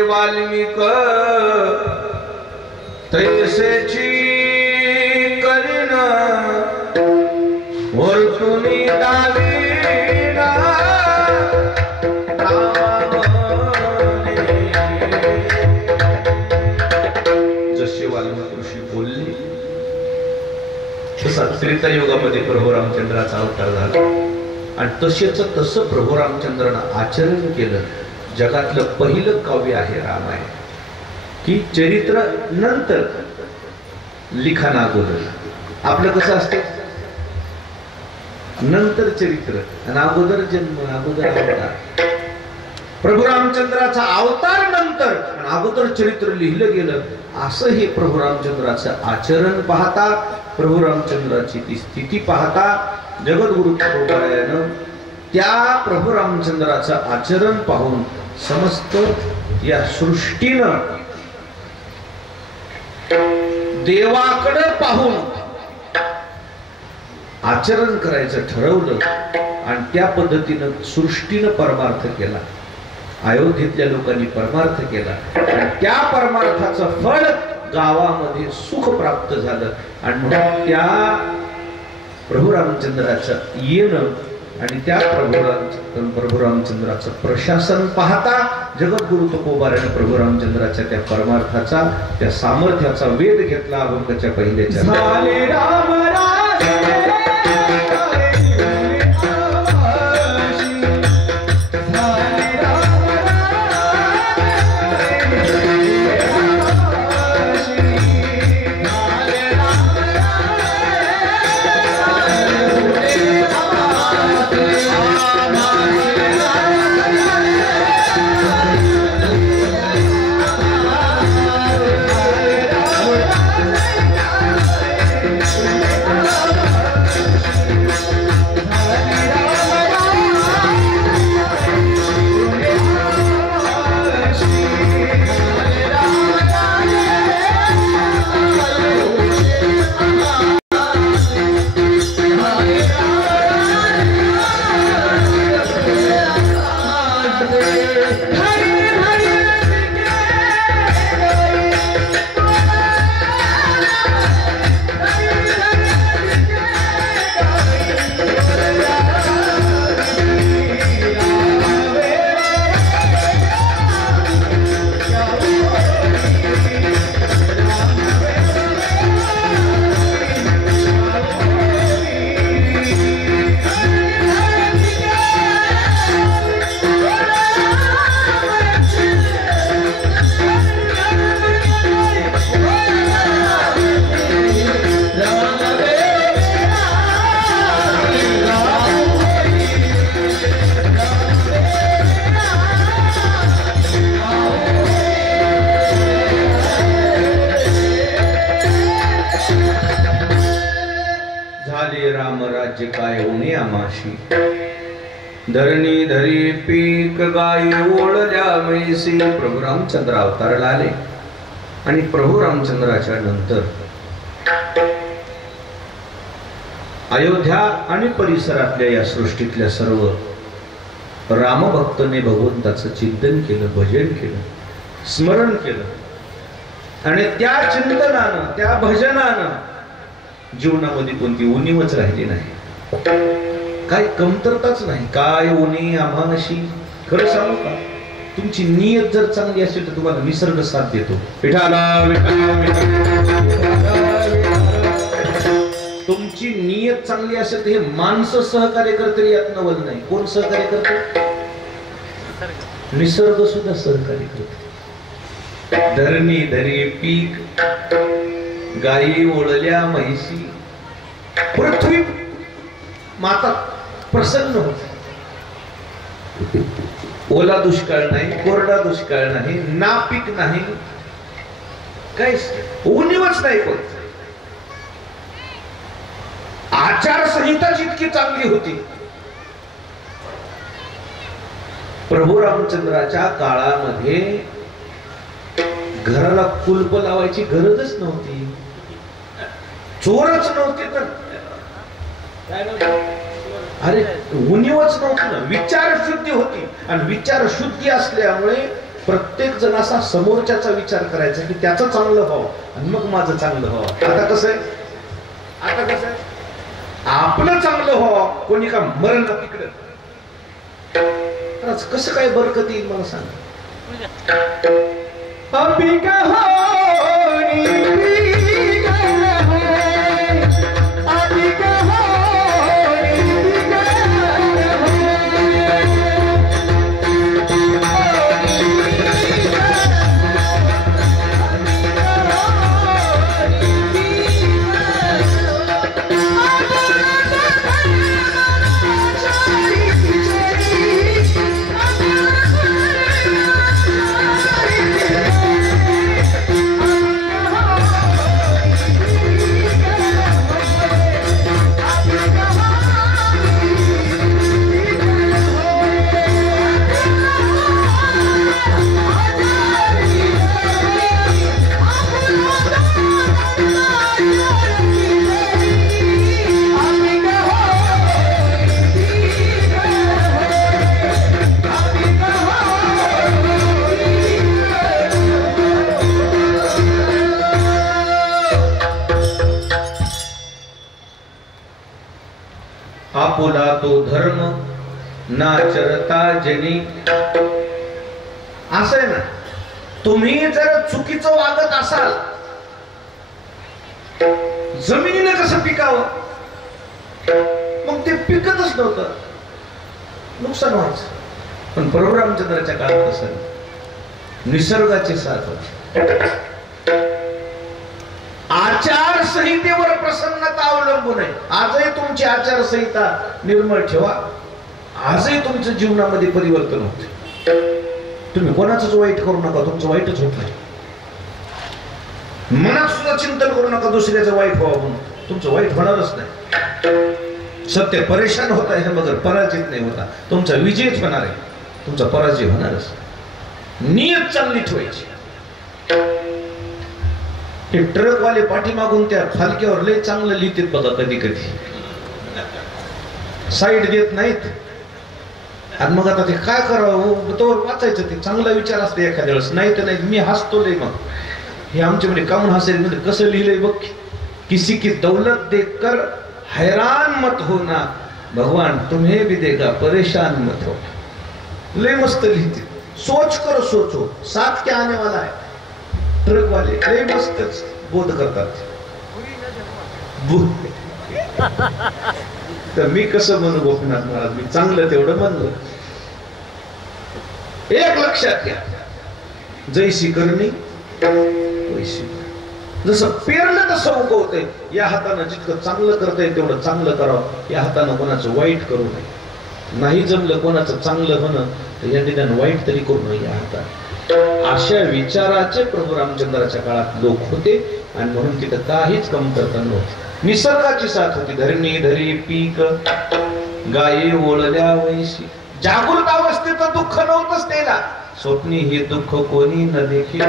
वाल्मिक तैसेची करीन वर्तुनी दावीना जसे वाल्मिक ऋषी बोलले तसा त्रेतायुगामध्ये प्रभू रामचंद्राचा अवतार झाला. आणि तसेच तसं प्रभू रामचंद्रानं आचरण केलं. जगातलं पहिलं काव्य आहे रामायण, की चरित्र नंतर लिखाण अगोदर. आपलं कसं असतं, नंतर चरित्र आणि अगोदर जन्म, अगोदर अवतार. प्रभू रामचंद्राचा अवतार नंतर आणि अगोदर चरित्र लिहिलं गेलं. असं हे प्रभू रामचंद्राचं आचरण पाहता, प्रभू रामचंद्राची ती स्थिती पाहता जगद्गुरु तुकोबारायानं त्या प्रभू रामचंद्राचं आचरण पाहून समस्त या सृष्टीनं देवाकडे पाहून आचरण करायचं ठरवलं. आणि त्या पद्धतीनं सृष्टीनं परमार्थ केला. अयोध्येतल्या लोकांनी परमार्थ केला आणि त्या परमार्थाचं फळ गावामध्ये सुख प्राप्त झालं. आणि म्हणून त्या प्रभू रामचंद्राचं येणं आणि त्या प्रभू रामचंद्राचं प्रशासन पाहता जगद्गुरु तुकोबारायानं प्रभू रामचंद्राच्या त्या परमार्थाचा, त्या सामर्थ्याचा वेध घेतला. अभंगाच्या पहिल्याच्या धरणी धरी पीक गायी ओळल्या मैसी. प्रभू रामचंद्र अवताराला आले आणि प्रभू रामचंद्राच्या नंतर अयोध्या आणि परिसरातल्या या सृष्टीतल्या सर्व रामभक्तांनी भगवंताचं चिंतन केलं, भजन केलं, स्मरण केलं. आणि त्या चिंतनानं, त्या भजनानं जीवनामध्ये कोणती उणीवच राहिली नाही, काय कमतरताच नाही. काय उणी आम्हाशी खरं सांगू का, तुमची नियत जर चांगली असेल तर तुम्हाला निसर्ग साथ देतो. तुमची नियत चांगली असेल तर हे माणसं सहकार्य करते, यात नवल नाही. कोण सहकार्य करते? निसर्ग सुद्धा सहकार्य करतो. धरणी धरी पीक, गायी ओळल्या म्हैसी, पृथ्वी माता प्रसन्न होते. ओला दुष्काळ नाही, कोरडा दुष्काळ नाही, नापीक नाही, काहीच उणीवच नाही. पण आचारसंहिता जितकी चांगली होती, प्रभू रामचंद्राच्या काळामध्ये घराला कुलप लावायची गरजच नव्हती, चोरच नव्हते. तर अरे उणीवच नव्हती ना, विचार शुद्धी होती. आणि विचार शुद्धी असल्यामुळे प्रत्येक जण असा समोरच्याचा विचार करायचा की त्याचं चांगलं व्हावं आणि मग माझं चांगलं व्हावं. आता कसं आहे, आपलं चांगलं व्हावं, कोणी का मरण तिकडे. कसं काय बरकत येईल मला सांग. अभी कहानी आपुला तो धर्म नाचरता जनी. असं आहे ना, तुम्ही जर चुकीचं वागत असाल, जमिनीने कसं पिकावं, मग ते पिकतच नव्हतं, नुकसान व्हायचं. पण प्रभू रामचंद्राच्या काळात कसं निसर्गाची साथ होती. आचारसंहितेवर प्रसन्नता अवलंबून आहे. आजही तुमची आचारसंहिता निर्मळ ठेवा, आजही तुमच्या जीवनामध्ये परिवर्तन होते. तुम्ही कोणाचंच वाईट करू नका, तुमचं वाईटच होत नाही. मनात सुद्धा चिंतन करू नका दुसऱ्याचं वाईट व्हावं म्हणून, तुमचं वाईट होणारच नाही. सत्य परेशान होत आहे मगर पराजित नाही होता, तुमचा विजयच होणार आहे, तुमचा पराजय होणारच. नियत चांगली ठेवायची. हे ट्रकवाले पाठीमागून त्या फालक्यावर लय चांगलं लिहितात बघा, कधी कधी साईड देत नाहीत. आणि मग आता ते काय करावं, तोवर वाचायचं. ते चांगला विचार असते एखाद्या वेळेस, नाही तर नाही. मी हसतो लय. मग हे आमच्यामध्ये कामून हसेल म्हणजे कसं लिहिलंय बघ. किसी की दौलत देखकर हैरान मत होना, भगवान तुम्हें भी देगा परेशान मत हो. लय मस्त लिहिते. सोच करो सोचो, साथ क्या आने वाला है. ट्रक वाले लय मस्त बोध करतात. तर मी कसं म्हणू गोपीनाथ महाराज, मी चांगलं तेवढं म्हणलं. एक लक्षात घ्या, जैसी करणी वैसी. जसं पेरलं तसं उगवतंय. या हातानं जितकं चांगलं करतंय तेवढं चांगलं करावं, या हातानं कोणाचं वाईट करू नये. नाही जमलं कोणाचं चांगलं होणं तर या ठिकाणी वाईट तरी करू नये या हाताने. अशा विचाराचे प्रभू रामचंद्राच्या काळात लोक होते आणि म्हणून तिथं काहीच कमतरता नव्हती. निसर्गाची साथ होती. धरणी धरी पीक, गायी ओळल्या वैशी. जागृत अवस्थेचं दुःख नव्हतंच त्याला. स्वप्नी हे दुःख कोणी न देखील.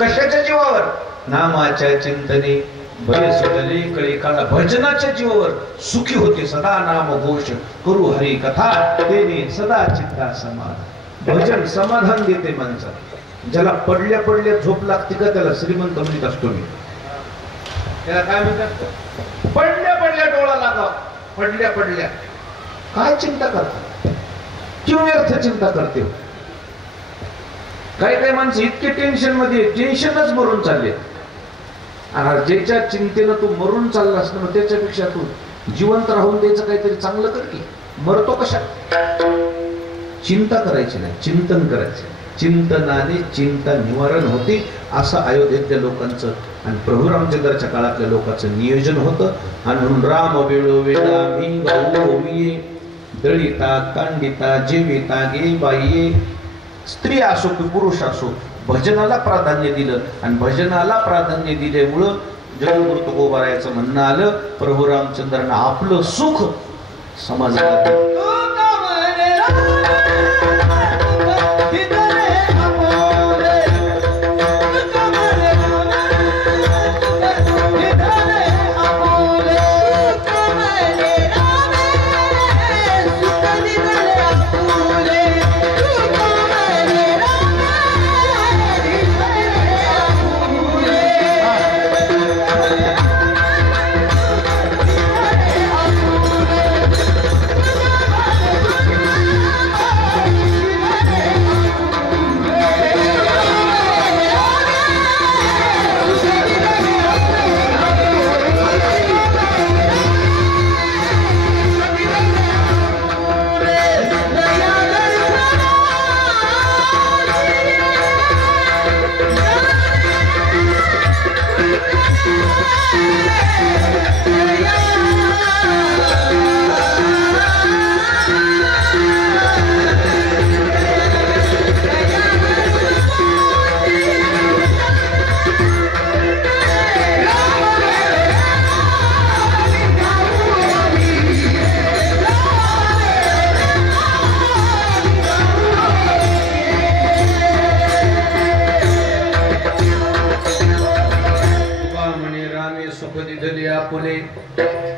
कशाच्या जीवावर? नामाच्या चिंतने भय सुटले कळे काळा. भजनाच्या जीवावर सुखी होते. सदा नाम घोष करू हरी कथा, तेने सदा चित्ता समाधान. भजन समाधान देते माणसाला. ज्याला पडल्या पडल्या झोप लागते का त्याला श्रीमंत म्हणत असतो मी. त्याला काय म्हणतात? पडल्या पडल्या डोळा लागाव. पडल्या पडल्या काय चिंता करतात? किंवा व्यर्थ चिंता करते. काही काही माणसं इतके टेन्शन मध्ये, टेन्शनच मरून चालले. आणि ज्याच्या चिंतेनं तू मरून चाललास ना, त्याच्यापेक्षा तू जिवंत राहून द्यायचं काहीतरी चांगलं कर की. मरतो कशा? चिंता करायची नाही, चिंतन करायचं. चिंतनाने चिंता निवारण होते असं अयोध्येतल्या लोकांचं आणि प्रभू रामचंद्राच्या काळातल्या लोकांचं नियोजन होतं. आणि म्हणून राम वेळो वेळा मी गौविये दळिता कांडिता जीविता गे बाई, स्त्री असो की पुरुष असो भजनाला प्राधान्य दिलं. आणि भजनाला प्राधान्य दिल्यामुळं जगद्गुरु तुकोबारायचं म्हणणं आलं, प्रभू रामचंद्रांना आपलं सुख समाजाला दिलं.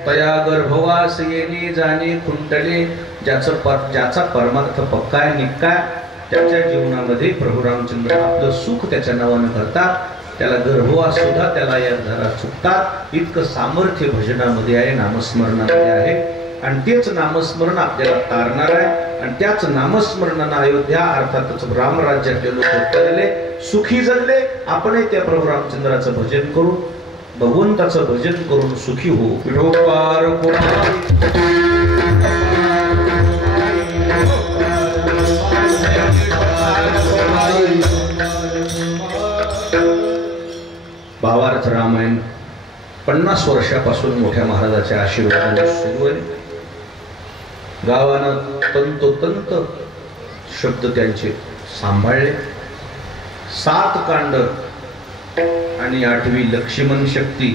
तया गर्भवास येणे जाणे खुंटले, ज्याचा परमार्थ पक्का आहे निक्का, त्याच्या जीवनामध्ये प्रभू रामचंद्र आपलं सुख त्याच्या नावानं करतात. त्याला गर्भवास सुद्धा त्याला या जरा चुकतात. इतकं सामर्थ्य भजनामध्ये आहे, नामस्मरणामध्ये आहे. आणि तेच नामस्मरण आपल्याला तारणार आहे. आणि त्याच नामस्मरणानं अयोध्या अर्थातच रामराज्यातले लोक उतरले, सुखी जगले. आपणही त्या प्रभू रामचंद्राचं भजन करू, भगवंताचं भजन करून सुखी हो. विठोबार भावार्थ रामायण 50 वर्षापासून मोठ्या महाराजाच्या आशीर्वादाने सुरू आहे. गावानं तंतोतंत शब्द त्यांचे सांभाळले. 7 कांड आणि 8वी लक्ष्मण शक्ती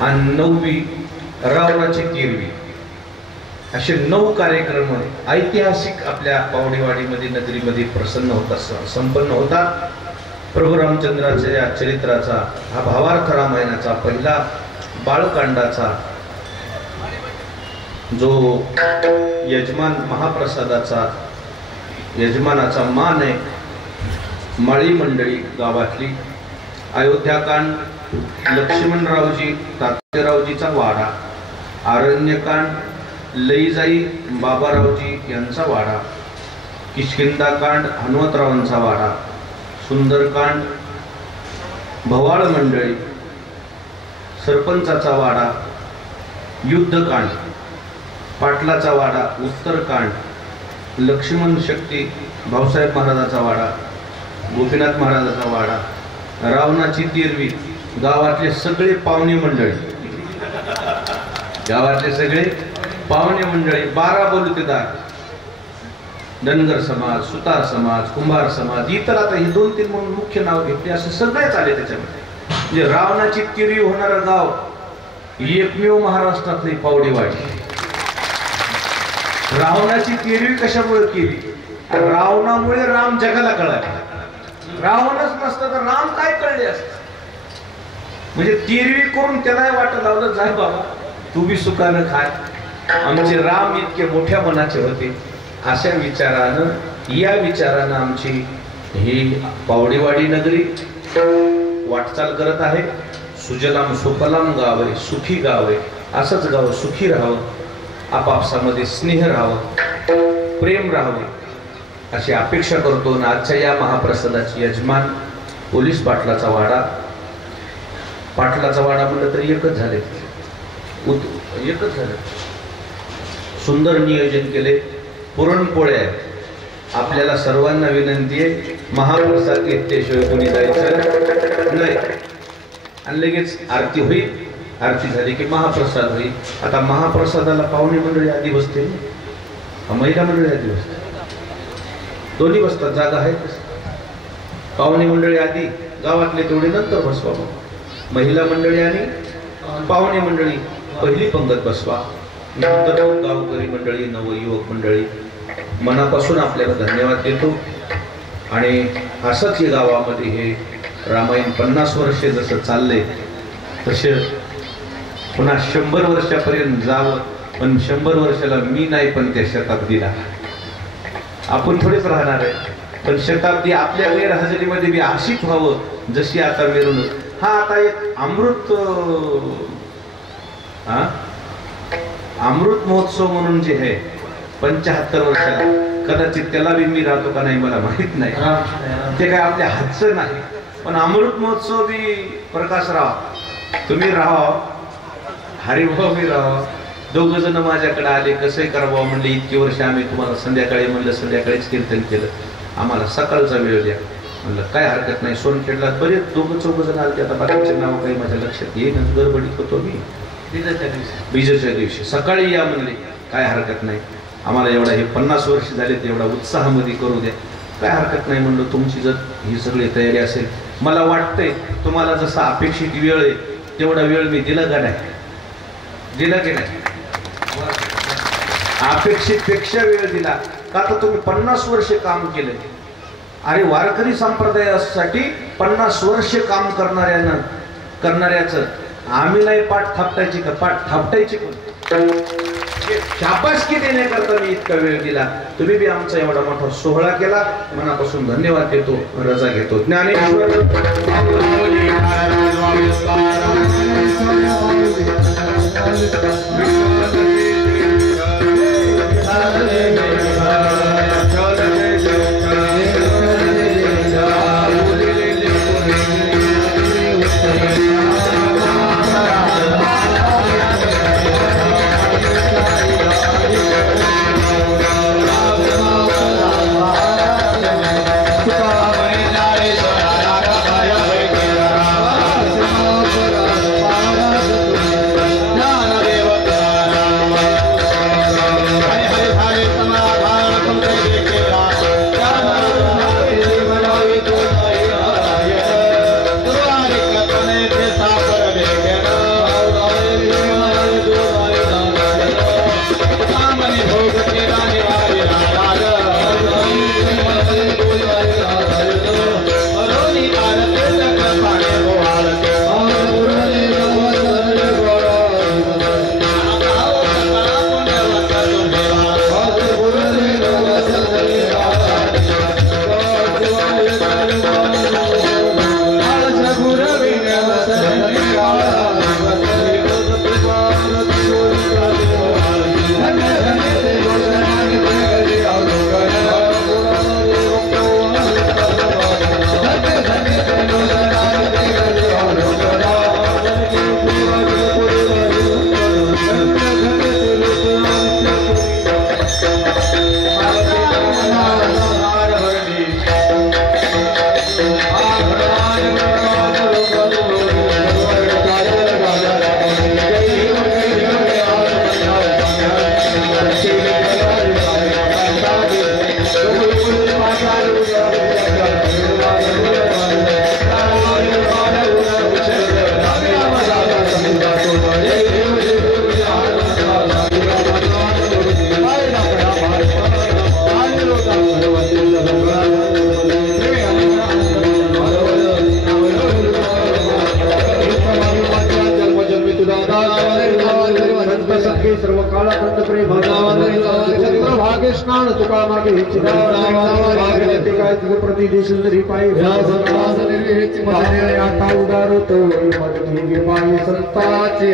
आणि 9वी रावणाची 13वी असे 9 कार्यक्रम ऐतिहासिक आपल्या पावडेवाडीमध्ये नगरीमध्ये संपन्न होतात. प्रभू रामचंद्राच्या या चरित्राचा हा भावार्थ रामायणाचा पहिला बाळकांडाचा जो यजमान महाप्रसादाचा यजमानाचा मान आहे. माळी मंडळी गावातली अयोध्याकांड लक्ष्मणरावजी तात्यारावजीचा वाडा, आरण्यकांड लईजाई बाबारावजी यांचा वाडा, किष्किंधाकांड हनुमंतरावांचा वाडा, सुंदरकांड भवाळ मंडळी सरपंचाचा वाडा, युद्धकांड पाटलाचा वाडा, उत्तरकांड लक्ष्मण शक्ती भाऊसाहेब महाराजाचा वाडा, गोपीनाथ महाराजाचा वाडा, रावणाची 13वी गावातले सगळे पाहुणे मंडळी, गावातले सगळे पाहुणे मंडळी 12 बलुतेदार, धनगर समाज, सुतार समाज, कुंभार समाज, इतर आता हे 2-3 म्हणून मुख्य नाव घेतले असे सगळेच आले त्याच्यामध्ये. म्हणजे रावणाची 13वी होणारं गाव एकमेव महाराष्ट्रातली पावडेवाडी. रावणाची 13वी कशामुळे केली? रावणामुळे राम जगाला कळाले. रावणच नसतं तर राम काय कळले असते. म्हणजे 13वी करून त्याला वाटत लावलं, जाय बाबा तू बी सुखानं खाय, आमचे राम इतके मोठ्या मनाचे होते. अशा विचारानं या विचारानं आमची ही पावडेवाडी नगरी वाटचाल करत आहे. सुजलाम सुफलाम गाव आहे, सुखी गाव आहे. असंच गाव सुखी राहावं, आपापसामध्ये स्नेह राहावं, प्रेम राहावं अशी अपेक्षा करतो. आणि आजच्या या महाप्रसादाची यजमान पोलीस पाटलाचा वाडा. पाटलाचा वाडा म्हणलं तरी एकच झाले, एकच झाले. सुंदर नियोजन केले. पुरणपोळ्या आपल्याला सर्वांना विनंती आहे, महाप्रसाद घेतल्याशिवाय कोणी जायचं नाही. आणि लगेच आरती होईल, आरती झाली की महाप्रसाद होईल. आता महाप्रसादाला पाहुणे मंडळी आधी बसते, महिला मंडळी आधी बसते, दोन्ही बसतात, जागा आहे. पाहुणे मंडळी आधी, गावातले तेवढे नंतर बसवा. महिला मंडळी आणि पाहुणे मंडळी पहिली पंगत बसवा, नंतर गावकरी मंडळी, नवयुवक मंडळी. मनापासून आपल्याला धन्यवाद देतो. आणि असंच या गावामध्ये हे रामायण 50 वर्षे जसं चालले तसे पुन्हा 100 वर्षापर्यंत जावं. पण 100 वर्षाला मी नाही, पण त्या शताब्दीला आपण थोडेच राहणार आहे. पण शताब्दी आपल्या गैरहजेरीमध्ये बी अशीच व्हावं जशी आता मिरवणूक. हा आता एक अमृत महोत्सव म्हणून जे आहे 75 वर्षाला, कदाचित त्याला बी मी राहतो का नाही मला माहित नाही, ते काय आपल्या हातचं नाही. पण अमृत महोत्सव बी प्रकाशराव तुम्ही राहा, हरिभाऊ बी राहा, दोघ जण माझ्याकडे आले, कसंही करावं म्हणले, इतकी वर्ष आम्ही तुम्हाला संध्याकाळी म्हणलं संध्याकाळीच कीर्तन केलं, आम्हाला सकाळचा वेळ द्या. म्हणलं काय हरकत नाही. सोनखेडला बरेच 2-4 जण आले, आता बाकीचे नाव काही माझ्या लक्षात येईल, गडबडीत होतो मी. बीजेच्या दिवशी सकाळी या म्हणले, काय हरकत नाही, आम्हाला एवढा हे 50 वर्ष झाले तेवढा उत्साहामध्ये करू द्या, काय हरकत नाही. म्हणलं तुमची जर ही सगळी तयारी असेल, मला वाटतंय तुम्हाला जसा अपेक्षित वेळ आहे तेवढा वेळ मी दिला का नाही, दिला की नाही, अपेक्षित पेक्षा वेळ दिला का? तर तुम्ही 50 वर्ष काम केले. अरे वारकरी संप्रदायासाठी 50 वर्ष काम करणाऱ्याचं आम्ही नाही पाठ थापटायची का? पाठ थापटायची पण शाबासकी देण्याकरता मी इतका वेळ दिला. तुम्ही बी आमचा एवढा मोठा सोहळा केला, मनापासून धन्यवाद देतो, रजा घेतो. ज्ञानेश्वर सर्व काळाखंड प्रेम भाग्य स्नान तुका मागे प्रति देश जरी पायी आता उदारतो संताची